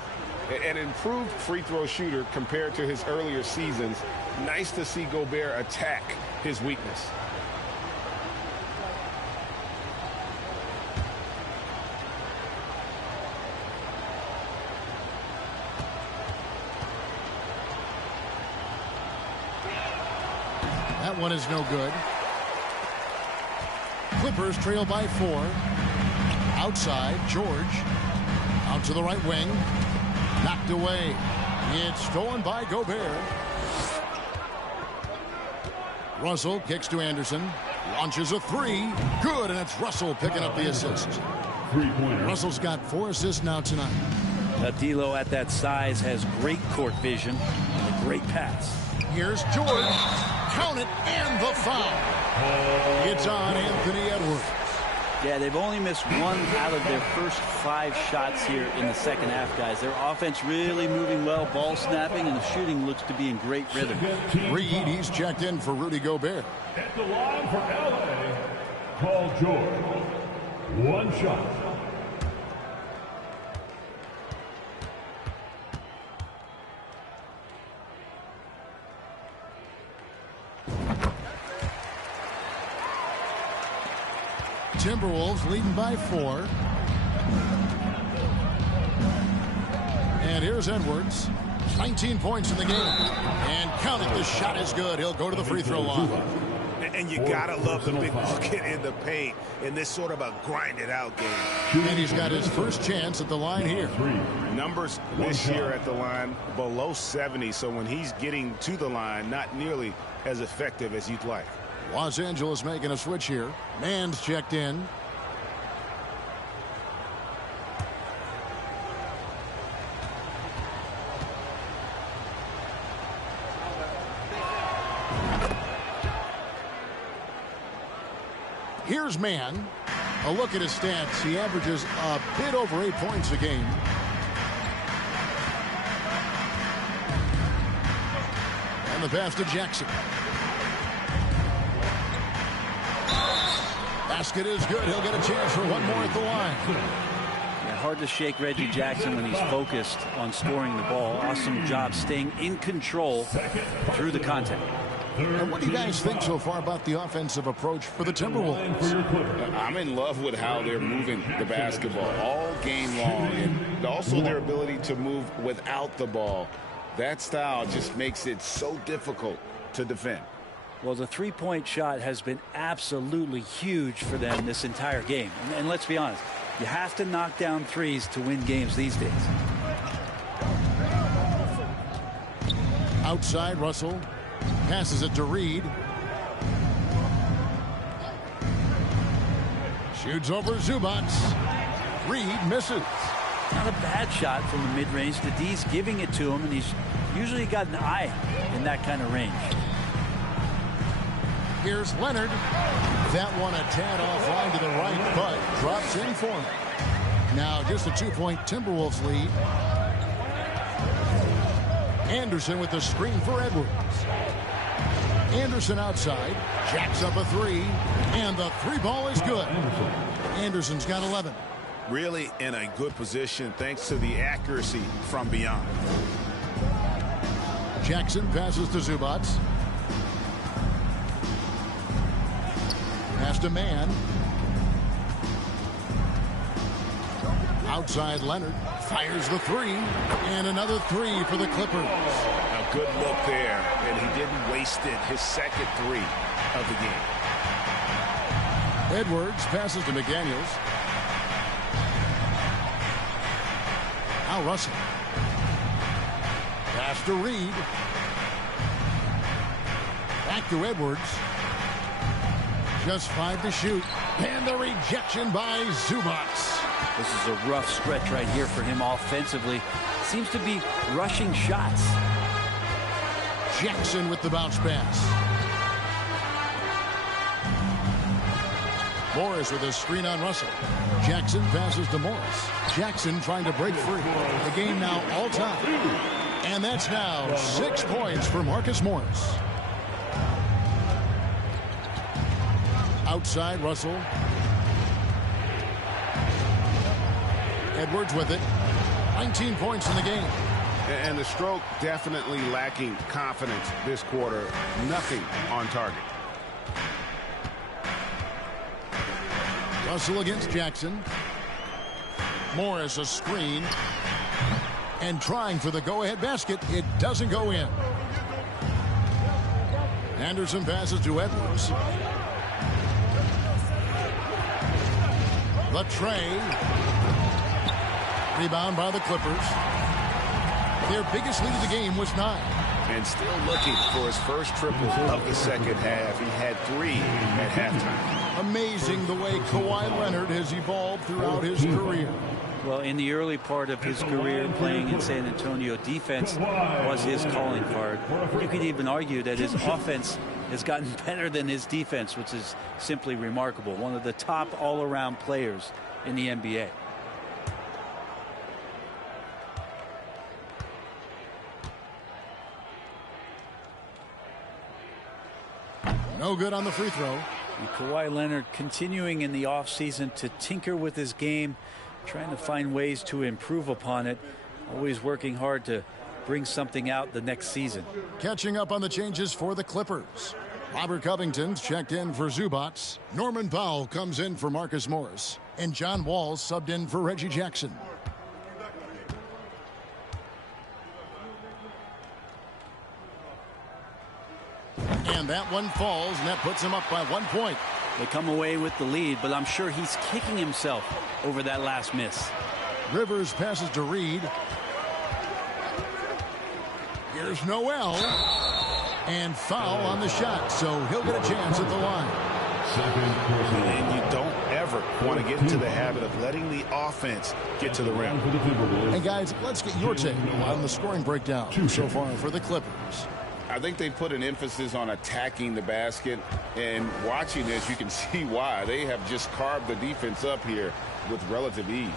An improved free throw shooter compared to his earlier seasons. Nice to see Gobert attack his weakness. That one is no good. Clippers trail by 4. Outside, George. Out to the right wing. Knocked away. It's stolen by Gobert. Russell kicks to Anderson. Launches a 3. Good, and it's Russell picking up the assist. Russell's got 4 assists now tonight. D'Lo at that size has great court vision and a great pass. Here's George. Count it, and the foul. It's on Anthony Edwards. Yeah, they've only missed 1 out of their first 5 shots here in the second half, guys. Their offense really moving well, ball snapping, and the shooting looks to be in great rhythm. Reed, he's checked in for Rudy Gobert. At the line for L.A., Paul George. 1 shot. Timberwolves leading by 4. And here's Edwards. 19 points in the game. And count it, the shot is good. He'll go to the free throw line. And you gotta love the big bucket in the paint in this sort of a grinded out game. And he's got his first chance at the line here. Numbers this year at the line below 70, so when he's getting to the line, not nearly as effective as you'd like. Los Angeles making a switch here. Mann's checked in. Here's Mann. A look at his stats. He averages a bit over 8 points a game. And the pass to Jackson. Basket is good. He'll get a chance for 1 more at the line. Yeah, hard to shake Reggie Jackson when he's focused on scoring the ball. Awesome job staying in control through the contact. And what do you guys think so far about the offensive approach for the Timberwolves? I'm in love with how they're moving the basketball all game long, and also their ability to move without the ball. That style just makes it so difficult to defend. Well, the three-point shot has been absolutely huge for them this entire game. And let's be honest, you have to knock down threes to win games these days. Outside, Russell passes it to Reed. Shoots over Zubac. Reed misses. Not a bad shot from the mid-range. The D's giving it to him, and he's usually got an eye in that kind of range. Here's Leonard. That one a tad offline to the right, but drops in for him. Now just a 2-point Timberwolves lead. Anderson with the screen for Edwards. Anderson outside. Jacks up a 3. And the 3-ball is good. Anderson's got 11. Really in a good position thanks to the accuracy from beyond. Jackson passes to Zubac. Pass to Mann. Outside Leonard. Fires the 3. And another 3 for the Clippers. A good look there, and he didn't waste it. His second 3 of the game. Edwards passes to McDaniels. Now Russell. Pass to Reed. Back to Edwards. Just 5 to shoot. And the rejection by Zubac. This is a rough stretch right here for him offensively. Seems to be rushing shots. Jackson with the bounce pass. Morris with a screen on Russell. Jackson passes to Morris. Jackson trying to break free. The game now all time. And that's now 6 points for Marcus Morris. Outside Russell. Edwards with it. 19 points in the game. And the stroke definitely lacking confidence this quarter. Nothing on target. Russell against Jackson. Morris a screen. And trying for the go-ahead basket. It doesn't go in. Anderson passes to Edwards. The tray. Rebound by the Clippers. Their biggest lead of the game was 9. And still looking for his first triple of the second half. He had 3 at halftime. Amazing the way Kawhi Leonard has evolved throughout his career. Well, in the early part of his career playing in San Antonio, defense was his calling card. You could even argue that his offense has gotten better than his defense, which is simply remarkable. One of the top all-around players in the NBA. No good on the free throw. And Kawhi Leonard continuing in the offseason to tinker with his game, trying to find ways to improve upon it, always working hard to bring something out the next season. Catching up on the changes for the Clippers. Robert Covington's checked in for Zubac. Norman Powell comes in for Marcus Morris. And John Wall subbed in for Reggie Jackson. And that one falls, and that puts him up by 1 point. They come away with the lead, but I'm sure he's kicking himself over that last miss. Rivers passes to Reed. Here's Noel. And foul on the shot, so he'll get a chance at the line. And you don't ever want to get into the habit of letting the offense get to the rim. Hey, guys, let's get your take on the scoring breakdown so far for the Clippers. I think they put an emphasis on attacking the basket, and watching this, you can see why. They have just carved the defense up here with relative ease.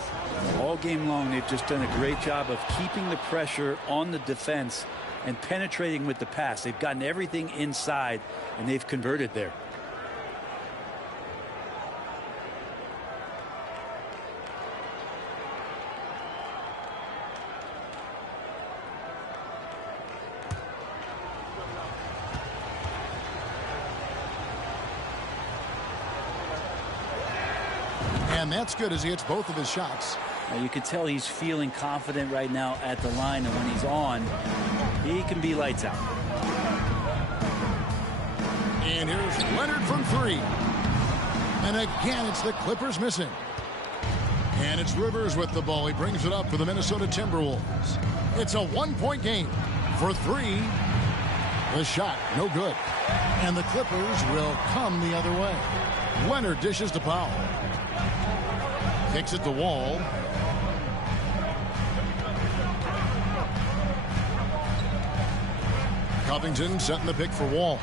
All game long, they've just done a great job of keeping the pressure on the defense and penetrating with the pass. They've gotten everything inside, and they've converted there. And that's good as he hits both of his shots. Now you can tell he's feeling confident right now at the line, and when he's on, he can be lights out. And here's Leonard from 3. And again, it's the Clippers missing. And it's Rivers with the ball. He brings it up for the Minnesota Timberwolves. It's a 1-point game for 3. The shot, no good. And the Clippers will come the other way. Leonard dishes to Powell. Kicks it to Wall. Covington setting the pick for Wall.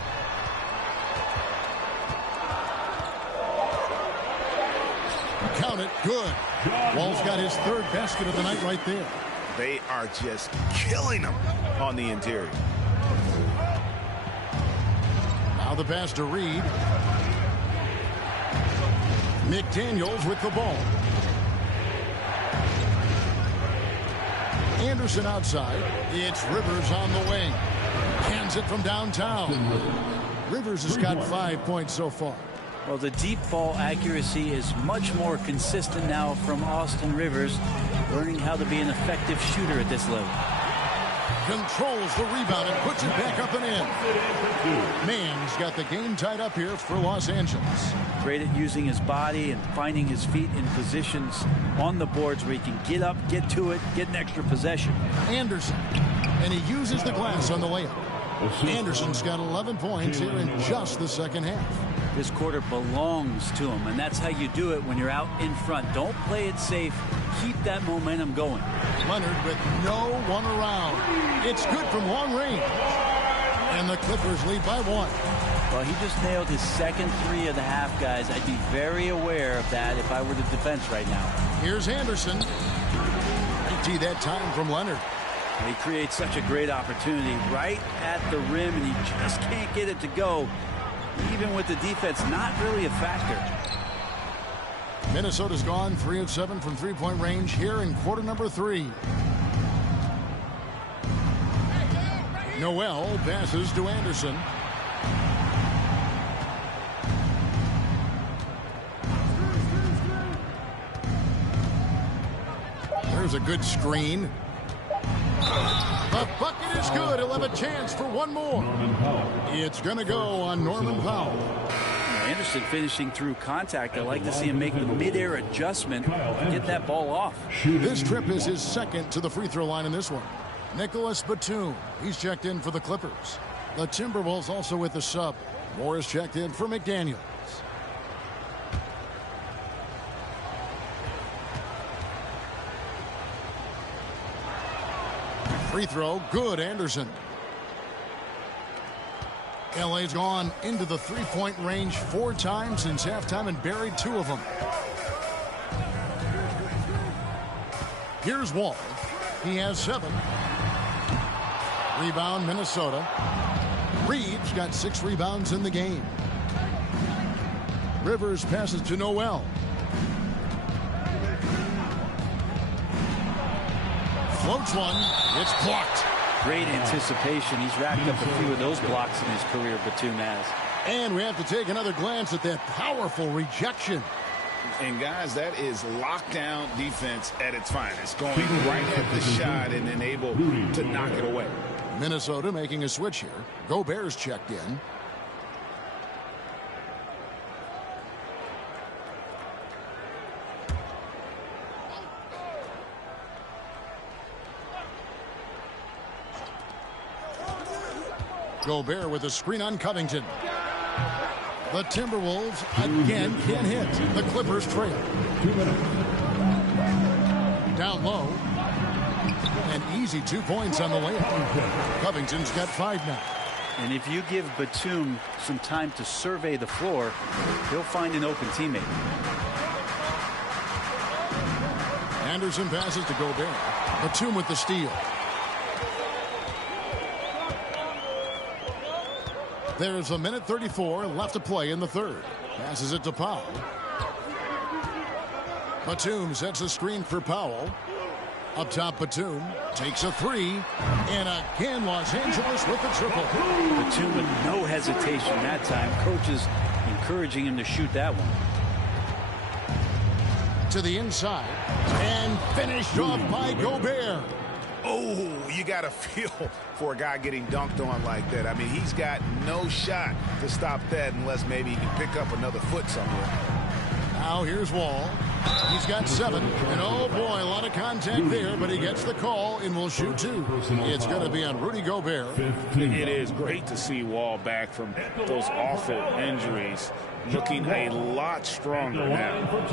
Count it. Good. Wall's got his 3rd basket of the night right there. They are just killing them on the interior. Now the pass to Reed. McDaniels with the ball. Anderson outside. It's Rivers on the wing. Hands it from downtown. Rivers has got 5 points so far. Well, the deep ball accuracy is much more consistent now from Austin Rivers, learning how to be an effective shooter at this level. Controls the rebound and puts it back up and in. Mann's got the game tied up here for Los Angeles. Great at using his body and finding his feet in positions on the boards where he can get up, get to it, get an extra possession. Anderson. And he uses the glass on the layup. Anderson's got 11 points here in just the second half. This quarter belongs to him, and that's how you do it when you're out in front. Don't play it safe. Keep that momentum going. Leonard with no one around. It's good from long range. And the Clippers lead by 1. Well, he just nailed his second three of the half, guys. I'd be very aware of that if I were the defense right now. Here's Anderson. Empty that time from Leonard. He creates such a great opportunity right at the rim, and he just can't get it to go. Even with the defense not really a factor. Minnesota's gone 3 of 7 from three-point range here in quarter number 3. Noel passes to Anderson. There's a good screen. The bucket is good. He'll have a chance for one more. It's going to go on Norman Powell. Anderson finishing through contact. I like to see him make the midair adjustment and get that ball off. This trip is his second to the free throw line in this one. Nicholas Batum. He's checked in for the Clippers. The Timberwolves also with the sub. Morris checked in for McDaniels. Free throw, good, Anderson. LA's gone into the three-point range 4 times since halftime and buried 2 of them. Here's Wall. He has 7. Rebound, Minnesota. Reeves got 6 rebounds in the game. Rivers passes to Noel. Floats one. It's blocked. Great anticipation. He's racked up a few of those blocks in his career, Batum has. And we have to take another glance at that powerful rejection. And, guys, that is lockdown defense at its finest. Going right at the shot and then able to knock it away. Minnesota making a switch here. Gobert's checked in. Gobert with a screen on Covington. The Timberwolves again can't hit. The Clippers trail. Down low. An easy 2 points on the layup. Covington's got 5 now. And if you give Batum some time to survey the floor, he'll find an open teammate. Anderson passes to Gobert. Batum with the steal. There's a minute 34 left to play in the third. Passes it to Powell. Batum sets a screen for Powell. Up top, Batum takes a 3. And again, Los Angeles with the triple. Batum with no hesitation that time. Coaches encouraging him to shoot that one. To the inside. And finished off by Gobert. Oh, you got to feel for a guy getting dunked on like that. I mean, he's got no shot to stop that unless maybe he can pick up another foot somewhere. Now here's Wall. He's got 7. And oh boy, a lot of contact there, but he gets the call and will shoot 2. It's going to be on Rudy Gobert. It is great to see Wall back from those awful injuries, looking a lot stronger now.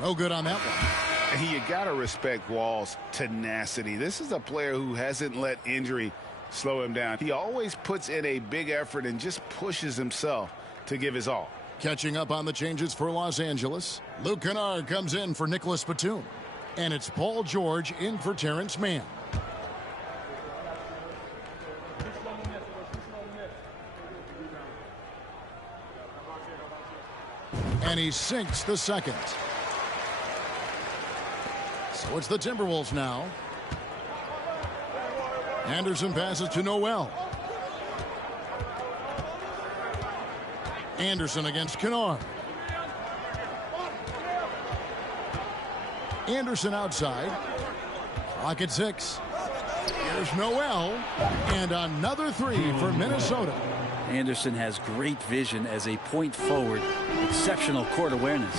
No good on that one. You got to respect Wall's tenacity. This is a player who hasn't let injury slow him down. He always puts in a big effort and just pushes himself to give his all. Catching up on the changes for Los Angeles. Luke Kennard comes in for Nicholas Batum. And it's Paul George in for Terrence Mann. And he sinks the second. So it's the Timberwolves now. Anderson passes to Noel. Anderson against Kennard. Anderson outside. Clock at 6. Here's Noel. And another 3 for Minnesota. Anderson has great vision as a point forward, exceptional court awareness.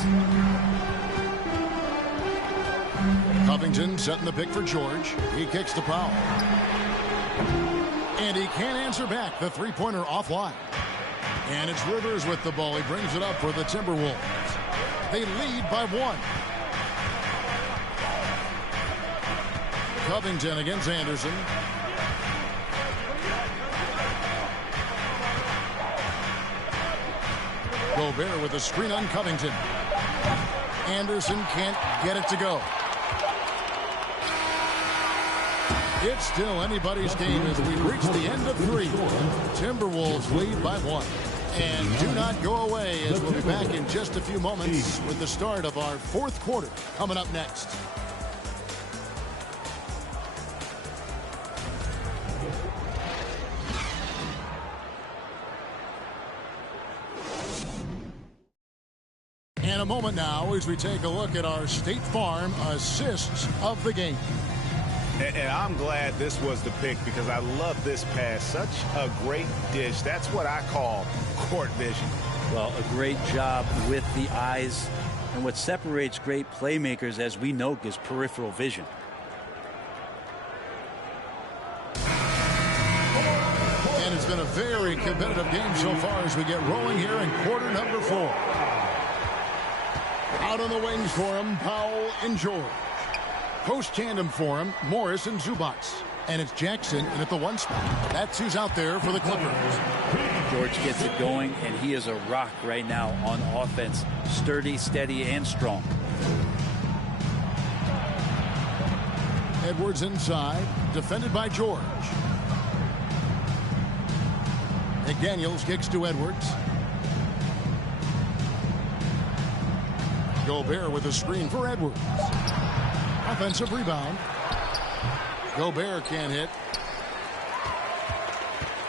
Covington setting the pick for George. He kicks the foul. And he can't answer back. The three-pointer offline. And it's Rivers with the ball. He brings it up for the Timberwolves. They lead by 1. Covington against Anderson. Gobert with a screen on Covington. Anderson can't get it to go. It's still anybody's game as we reach the end of 3. Timberwolves lead by 1. And do not go away as we'll be back in just a few moments with the start of our 4th quarter coming up next. In a moment now as we take a look at our State Farm assists of the game. And I'm glad this was the pick because I love this pass. Such a great dish. That's what I call court vision. Well, a great job with the eyes. And what separates great playmakers, as we know, is peripheral vision. And it's been a very competitive game so far as we get rolling here in quarter number 4. Out on the wings for him, Powell and George. Post tandem for him, Morris and Zubats. And it's Jackson in at the 1 spot. That's who's out there for the Clippers. George gets it going, and he is a rock right now on offense. Sturdy, steady, and strong. Edwards inside, defended by George. McDaniels kicks to Edwards. Gobert with a screen for Edwards. Offensive rebound. Gobert can't hit.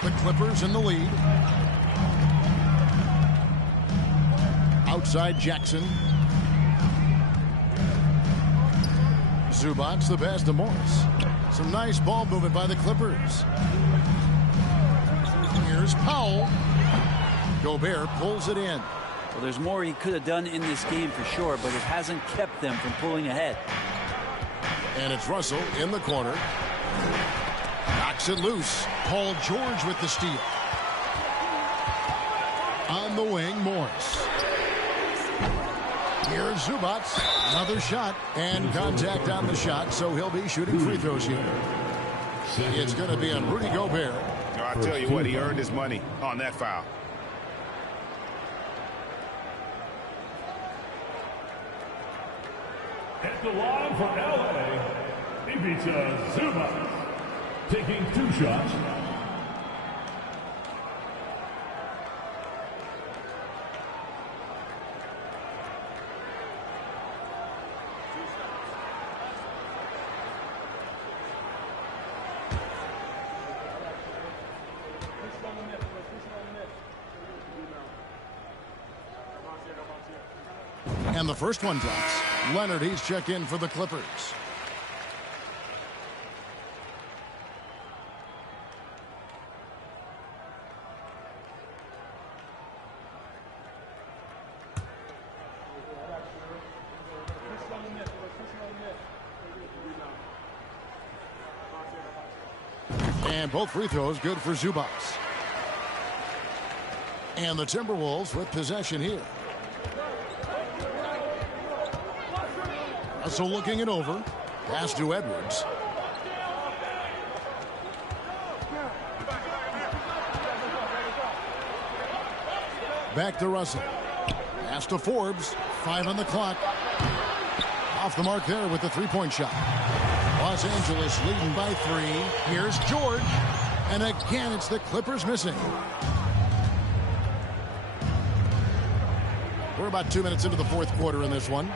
The Clippers in the lead. Outside Jackson. Zubats the pass to Morris. Some nice ball movement by the Clippers. Here's Powell. Gobert pulls it in. Well, there's more he could have done in this game for sure, but it hasn't kept them from pulling ahead. And it's Russell in the corner. Knocks it loose. Paul George with the steal. On the wing, Morris. Here's Zubats. Another shot. And contact on the shot, so he'll be shooting free throws here. It's going to be on Rudy Gobert. I tell you what, he earned his money on that foul. At the line for LA, Ivica Zubac, taking 2 shots. And the first one drops. Leonard, he's checked in for the Clippers. And both free throws good for Zubats. And the Timberwolves with possession here. So looking it over. Pass to Edwards. Back to Russell. Pass to Forbes. 5 on the clock. Off the mark there with the three-point shot. Los Angeles leading by 3. Here's George. And again, it's the Clippers missing. We're about 2 minutes into the 4th quarter in this one.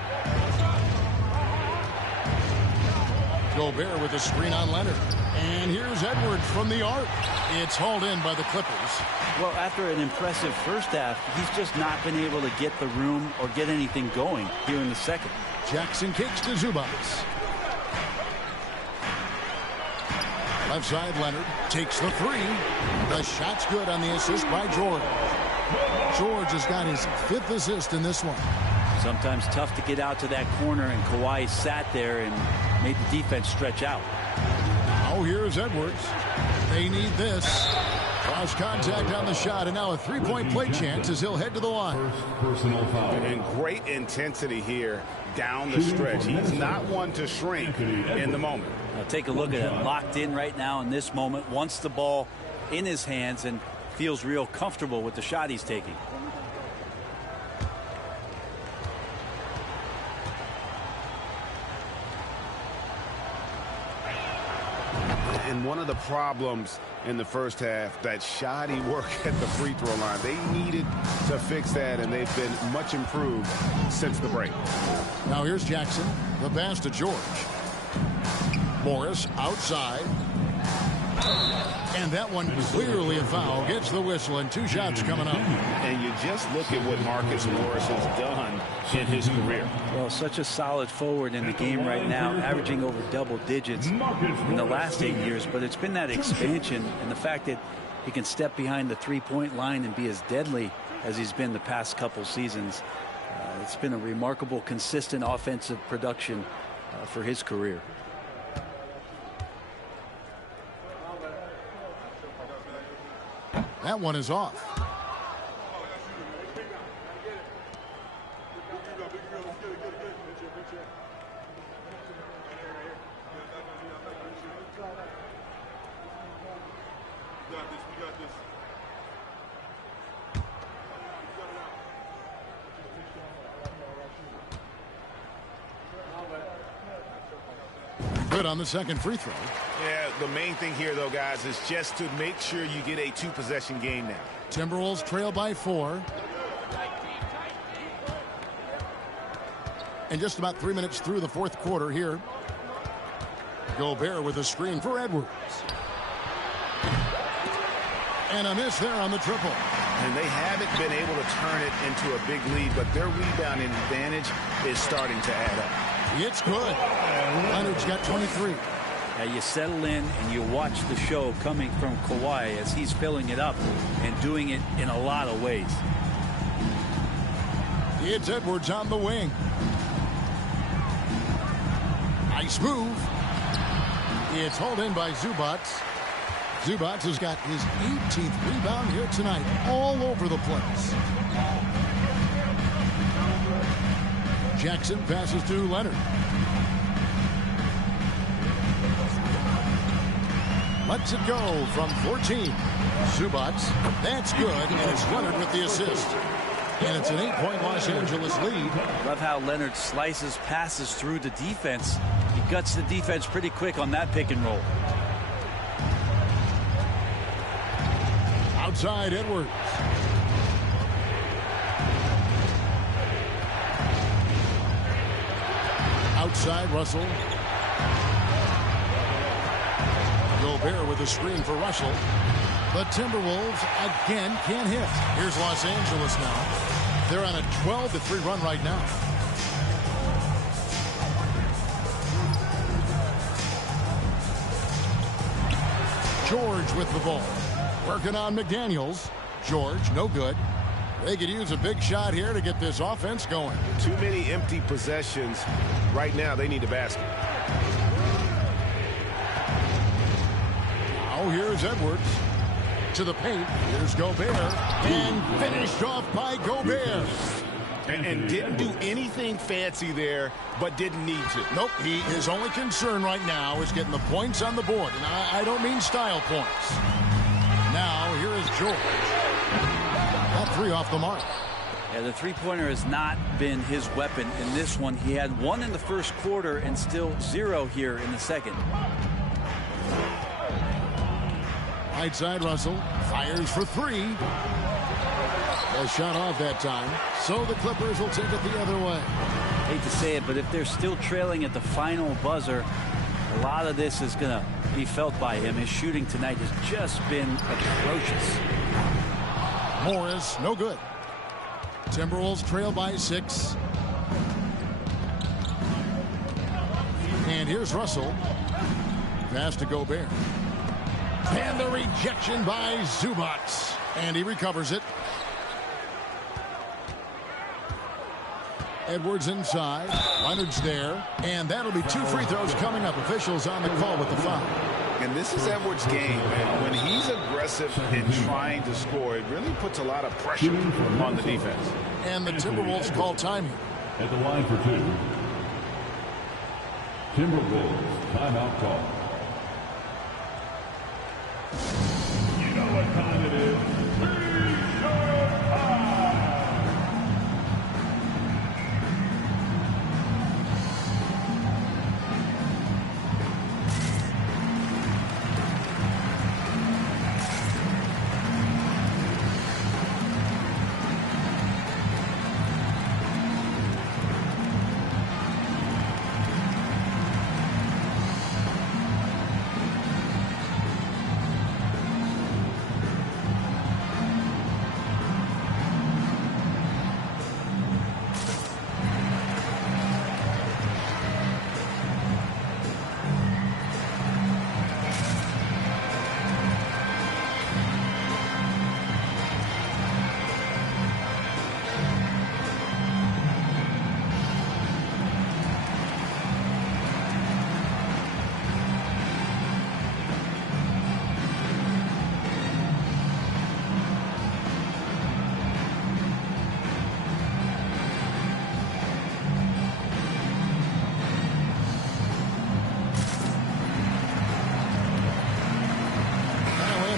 Gobert with a screen on Leonard. And here's Edwards from the arc. It's hauled in by the Clippers. Well, after an impressive first half, he's just not been able to get the room or get anything going here in the second. Jackson kicks to Zubats. Left side, Leonard takes the three. The shot's good on the assist by George. George has got his 5th assist in this one. Sometimes tough to get out to that corner, and Kawhi sat there and made the defense stretch out. Now here's Edwards. They need this. Cross contact on the shot, and now a three-point play chance as he'll head to the line. Personal foul. And great intensity here down the stretch. He's not one to shrink in the moment. Now take a look at it. Locked in right now in this moment. Wants the ball in his hands and feels real comfortable with the shot he's taking. And one of the problems in the first half, that shoddy work at the free throw line. They needed to fix that, and they've been much improved since the break. Now here's Jackson. The pass to George. Morris outside. And that one clearly a foul. Gets the whistle, and 2 shots coming up. And you just look at what Marcus Morris has done in his career. Well, such a solid forward in the game right now, averaging over double digits in the last 8 years. But it's been that expansion and the fact that he can step behind the three-point line and be as deadly as he's been the past couple seasons. It's been a remarkable, consistent offensive production for his career. That one is off. Good on the second free throw. Yeah, the main thing here, though, guys, is just to make sure you get a 2-possession game now. Timberwolves trail by 4. And just about 3 minutes through the 4th quarter here. Gobert with a screen for Edwards. And a miss there on the triple. And they haven't been able to turn it into a big lead, but their rebounding advantage is starting to add up. It's good. Leonard's got 23. Now you settle in and you watch the show coming from Kawhi as he's filling it up and doing it in a lot of ways. It's Edwards on the wing. Nice move. It's hauled in by Zubac. Zubac has got his 18th rebound here tonight, all over the place. Jackson passes to Leonard. Lets it go from 14. Zubac, that's good, and it's Leonard with the assist. And it's an 8-point Los Angeles lead. Love how Leonard slices passes through the defense. He guts the defense pretty quick on that pick and roll. Outside Edwards. Outside Russell. Gobert with a screen for Russell. The Timberwolves again can't hit. Here's Los Angeles now. They're on a 12-3 run right now. George with the ball. Working on McDaniels. George, no good. They could use a big shot here to get this offense going. Too many empty possessions. Right now, they need a basket. Now here's Edwards. To the paint. Here's Gobert. And finished off by Gobert. And didn't do anything fancy there, but didn't need to. Nope. His only concern right now is getting the points on the board. And I don't mean style points. Now, here is George. That 3 off the mark. Yeah, the three-pointer has not been his weapon in this one. He had 1 in the first quarter and still 0 here in the second. Right side, Russell fires for 3. A shot off that time. So the Clippers will take it the other way. Hate to say it, but if they're still trailing at the final buzzer, a lot of this is going to be felt by him. His shooting tonight has just been atrocious. Morris, no good. Timberwolves trail by 6. And here's Russell. Pass to Gobert. And the rejection by Zubac. And he recovers it. Edwards inside. Leonard's there. And that'll be 2 free throws coming up. Officials on the call with the foul. And this is Edwards' game, man. When he's aggressive in trying to score, it really puts a lot of pressure on the defense. And the Timberwolves call time. At the line for 2. Timberwolves timeout call. You know what time it is. T-shirt time.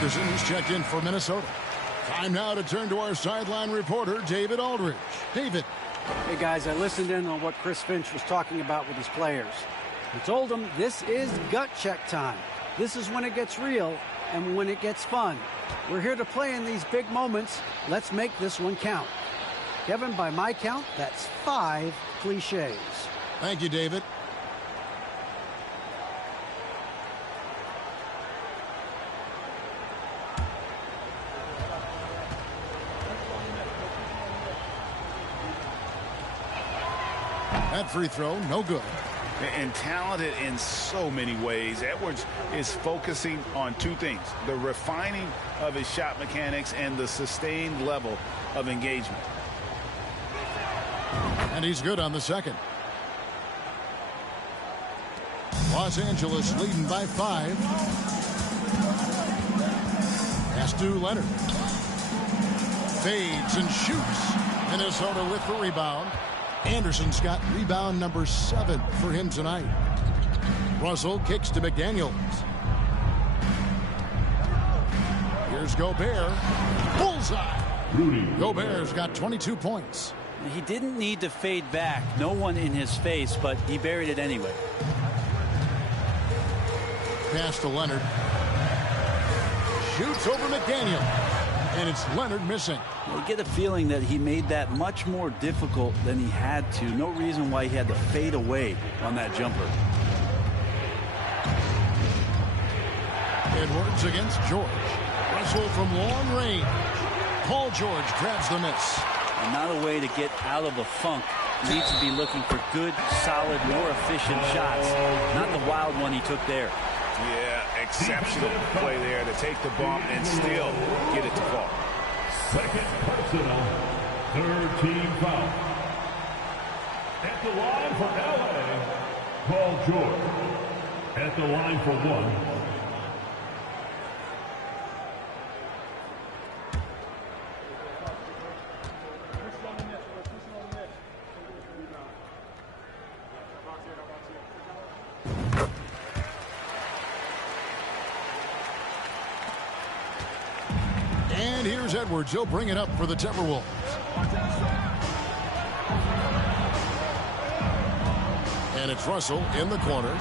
He's checked in for Minnesota. Time now to turn to our sideline reporter, David Aldridge. David. Hey, guys, I listened in on what Chris Finch was talking about with his players. He told them this is gut check time. This is when it gets real and when it gets fun. We're here to play in these big moments. Let's make this one count. Kevin, by my count, that's 5 cliches. Thank you, David. That free throw, no good. And talented in so many ways. Edwards is focusing on 2 things: the refining of his shot mechanics and the sustained level of engagement. And he's good on the second. Los Angeles leading by 5. Pass to Leonard. Fades and shoots. Minnesota with the rebound. Anderson's got rebound number 7 for him tonight. Russell kicks to McDaniels. Here's Gobert. Bullseye. Gobert's got 22 points. He didn't need to fade back. No one in his face, but he buried it anyway. Pass to Leonard. Shoots over McDaniel. And it's Leonard missing. You get a feeling that he made that much more difficult than he had to. No reason why he had to fade away on that jumper. Edwards against George. Russell from long range. Paul George grabs the miss. And not a way to get out of a funk. He needs to be looking for good, solid, more efficient shots. Not the wild one he took there. Yeah, exceptional play there to take the bump and still get it to fall. Second personal, 3rd team foul. At the line for LA, Paul George. At the line for 1. And here's Edwards. He'll bring it up for the Timberwolves. And it's Russell in the corner.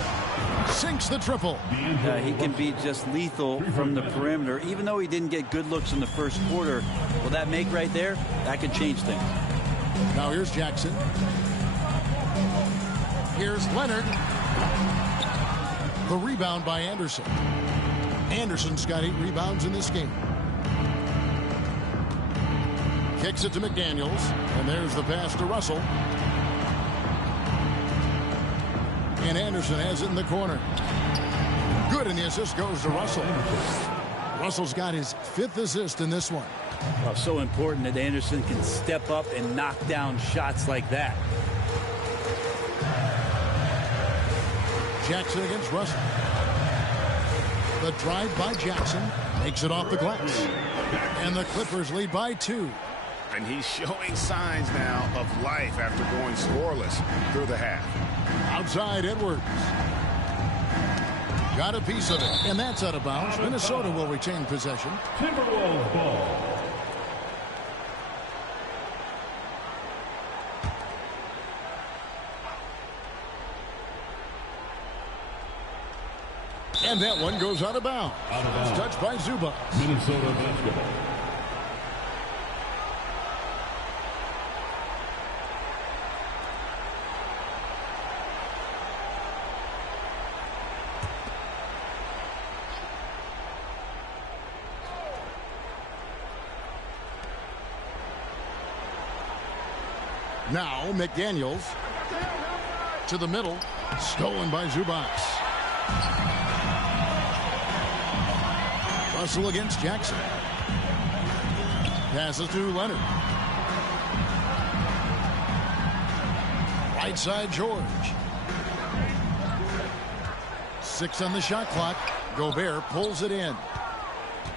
Sinks the triple. He can be just lethal from the perimeter. Even though he didn't get good looks in the first quarter, will that make right there? That could change things. Now here's Jackson. Here's Leonard. The rebound by Anderson. Anderson's got 8 rebounds in this game. Kicks it to McDaniels. And there's the pass to Russell. And Anderson has it in the corner. Good, and the assist goes to Russell. Russell's got his 5th assist in this one. Well, so important that Anderson can step up and knock down shots like that. Jackson against Russell. The drive by Jackson makes it off the glass. And the Clippers lead by 2. And he's showing signs now of life after going scoreless through the half. Outside Edwards. Got a piece of it, and that's out of bounds. Minnesota will retain possession. Timberwolves ball. And that one goes out of bounds. It's touched by Zubac. Minnesota basketball. Now McDaniels to the middle. Stolen by Zubac. Russell against Jackson. Passes to Leonard. Right side George. 6 on the shot clock. Gobert pulls it in.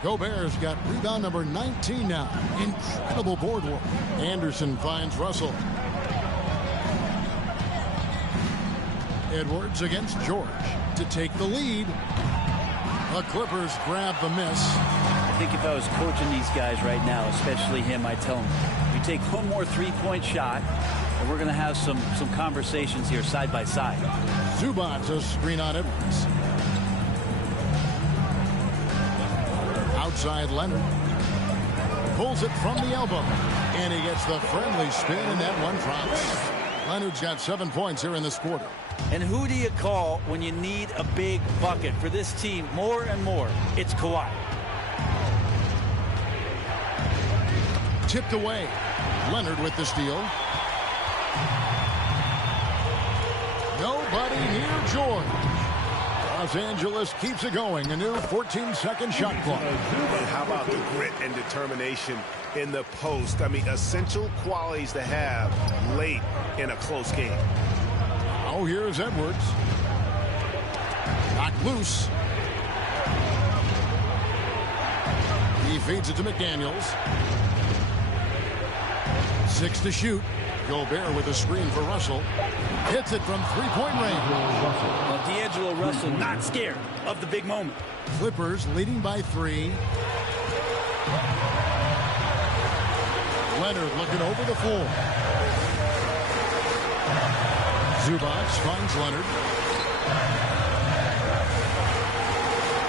Gobert's got rebound number 19 now. Incredible board work. Anderson finds Russell. Edwards against George to take the lead. The Clippers grab the miss. I think if I was coaching these guys right now, especially him, I'd tell him, you take one more three-point shot, and we're going to have some conversations here side by side. Zubac a screen on Edwards. Outside Leonard. Pulls it from the elbow. And he gets the friendly spin, and that one drops. Leonard's got 7 points here in this quarter. And who do you call when you need a big bucket? For this team, more and more, it's Kawhi. Tipped away. Leonard with the steal. Nobody near George. Los Angeles keeps it going. A new 14-second shot clock. And how about the grit and determination in the post? I mean, essential qualities to have late in a close game. Oh, here's Edwards. Knocked loose. He feeds it to McDaniels. 6 to shoot. Gobert with a screen for Russell. Hits it from three-point range. Well, D'Angelo Russell not scared of the big moment. Clippers leading by 3. Leonard looking over the floor. Zubac finds Leonard.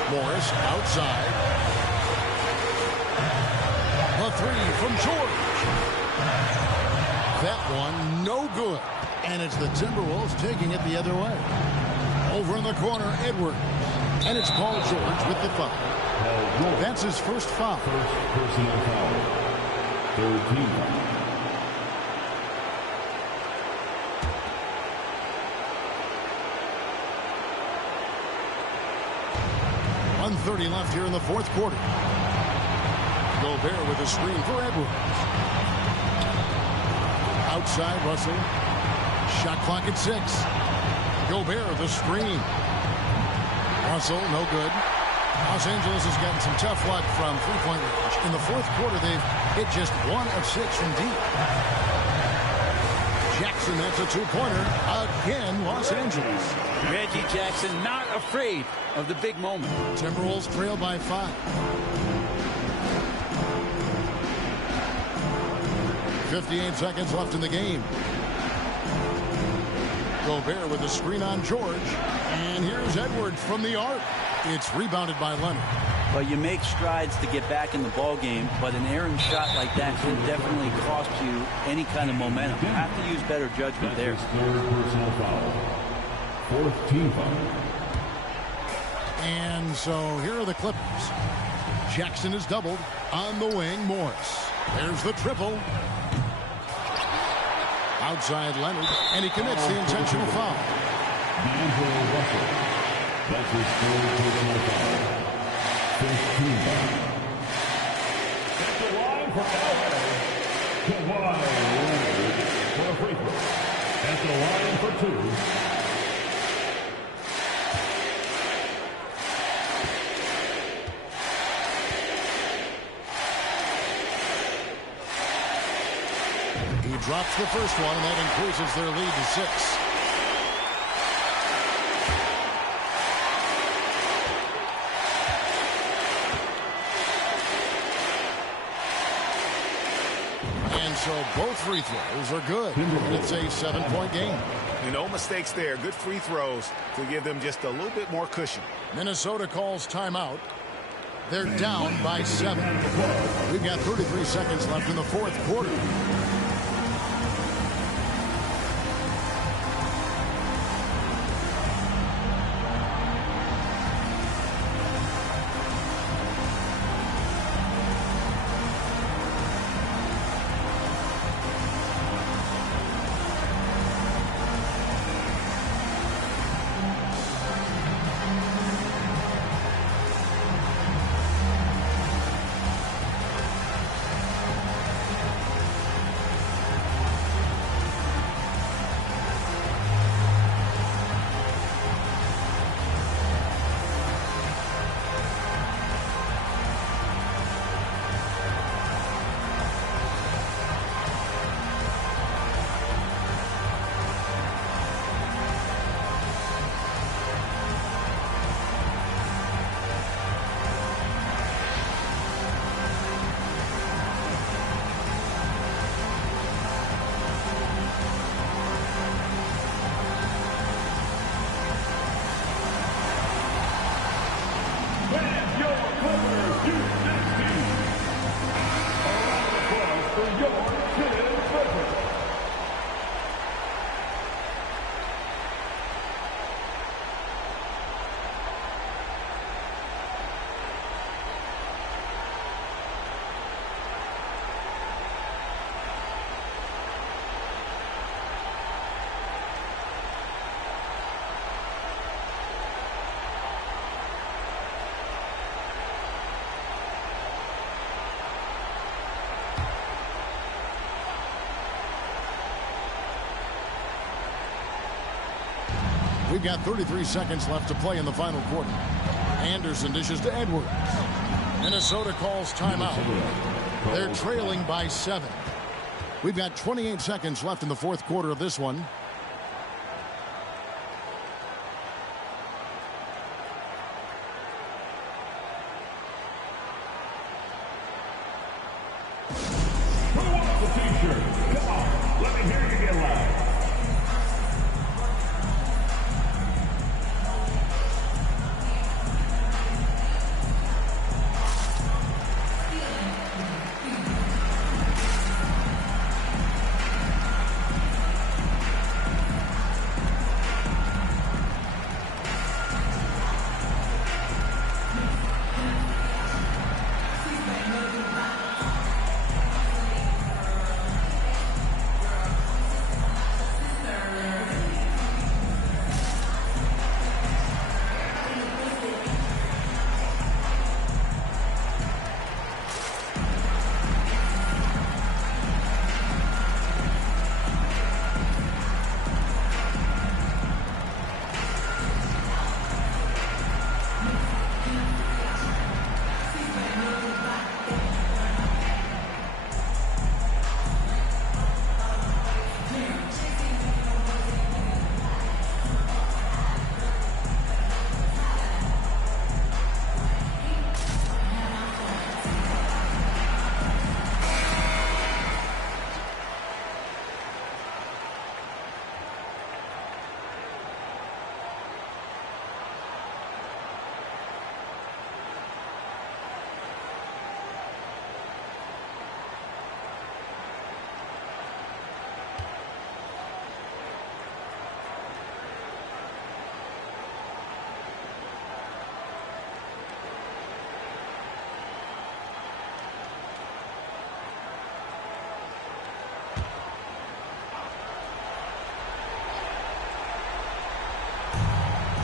Morris outside. The 3 from George. That one no good. And it's the Timberwolves taking it the other way. Over in the corner, Edwards. And it's Paul George with the foul. That's his first foul. First personal foul. 3rd team foul. 1:30 left here in the fourth quarter. Gobert with a screen for Edwards. Outside Russell. Shot clock at 6. Gobert the screen. Russell no good. Los Angeles has gotten some tough luck from three-point range. In the fourth quarter, they've hit just 1 of 6 from deep. Jackson, that's a two-pointer. Again, Los Angeles. Reggie Jackson not afraid of the big moment. Timberwolves trail by 5. 58 seconds left in the game. Gobert with a screen on George. And here's Edwards from the arc. It's rebounded by Leonard. Well, you make strides to get back in the ball game, but an errant shot like that can definitely cost you any kind of momentum. You have to use better judgment there. 3rd personal foul. 4th team foul. And so here are the Clippers. Jackson is doubled on the wing. Morris. There's the triple. Outside Leonard, and he commits the intentional foul. D'Angelo Russell. That's his 3rd personal foul. 15. At the line for LA, Kawhi Leonard for a free throw. At the line for 2. He drops the first one, and that increases their lead to 6. And so both free throws are good. And it's a 7-point game. No mistakes there. Good free throws to give them just a little bit more cushion. Minnesota calls timeout. They're down by 7. We've got 33 seconds left in the fourth quarter. We've got 33 seconds left to play in the final quarter. Anderson dishes to Edwards. Minnesota calls timeout. They're trailing by 7. We've got 28 seconds left in the fourth quarter of this one. Who wants the t-shirt? Come on, let me hear you get loud.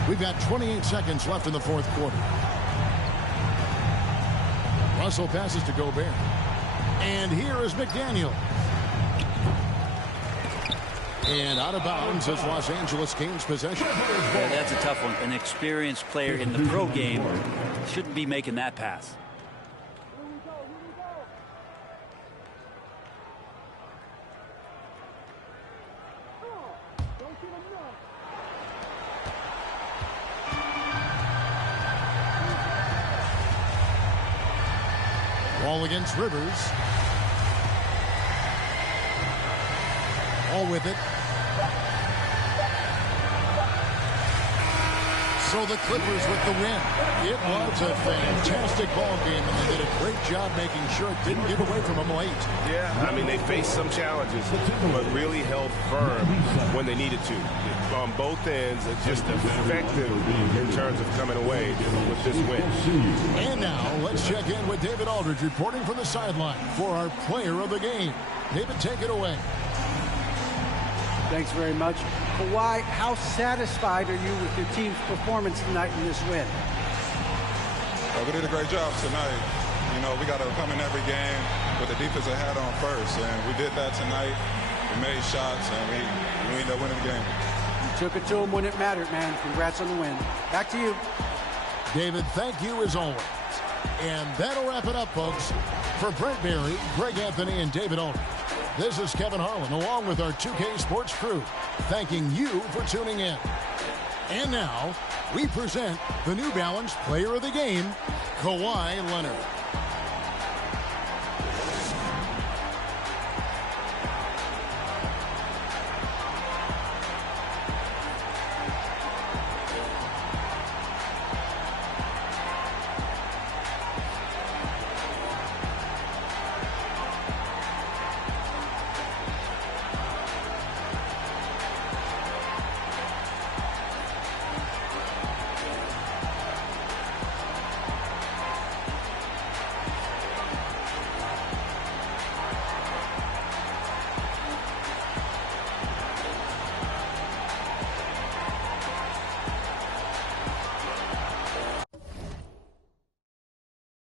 We've got 28 seconds left in the fourth quarter. Russell passes to Gobert. And here is McDaniel. And out of bounds as Los Angeles gains possession. Yeah, that's a tough one. An experienced player in the pro game shouldn't be making that pass. Ball against Rivers. All with it. So the Clippers with the win. It was a fantastic ball game, and they did a great job making sure it didn't give away from them late. Yeah, I mean, they faced some challenges, but really held firm when they needed to. On both ends, just effective in terms of coming away with this win. And now, let's check in with David Aldridge reporting from the sideline for our player of the game. David, take it away. Thanks very much. Kawhi, how satisfied are you with your team's performance tonight in this win? Well, we did a great job tonight. You know, we got to come in every game with the defensive hat on first, and we did that tonight. We made shots, and we ended up winning the game. You took it to them when it mattered, man. Congrats on the win. Back to you. David, thank you as always. And that'll wrap it up, folks. For Brent Berry, Greg Anthony, and David Aldridge, this is Kevin Harlan, along with our 2K Sports crew, thanking you for tuning in. And now, we present the New Balance Player of the Game, Kawhi Leonard.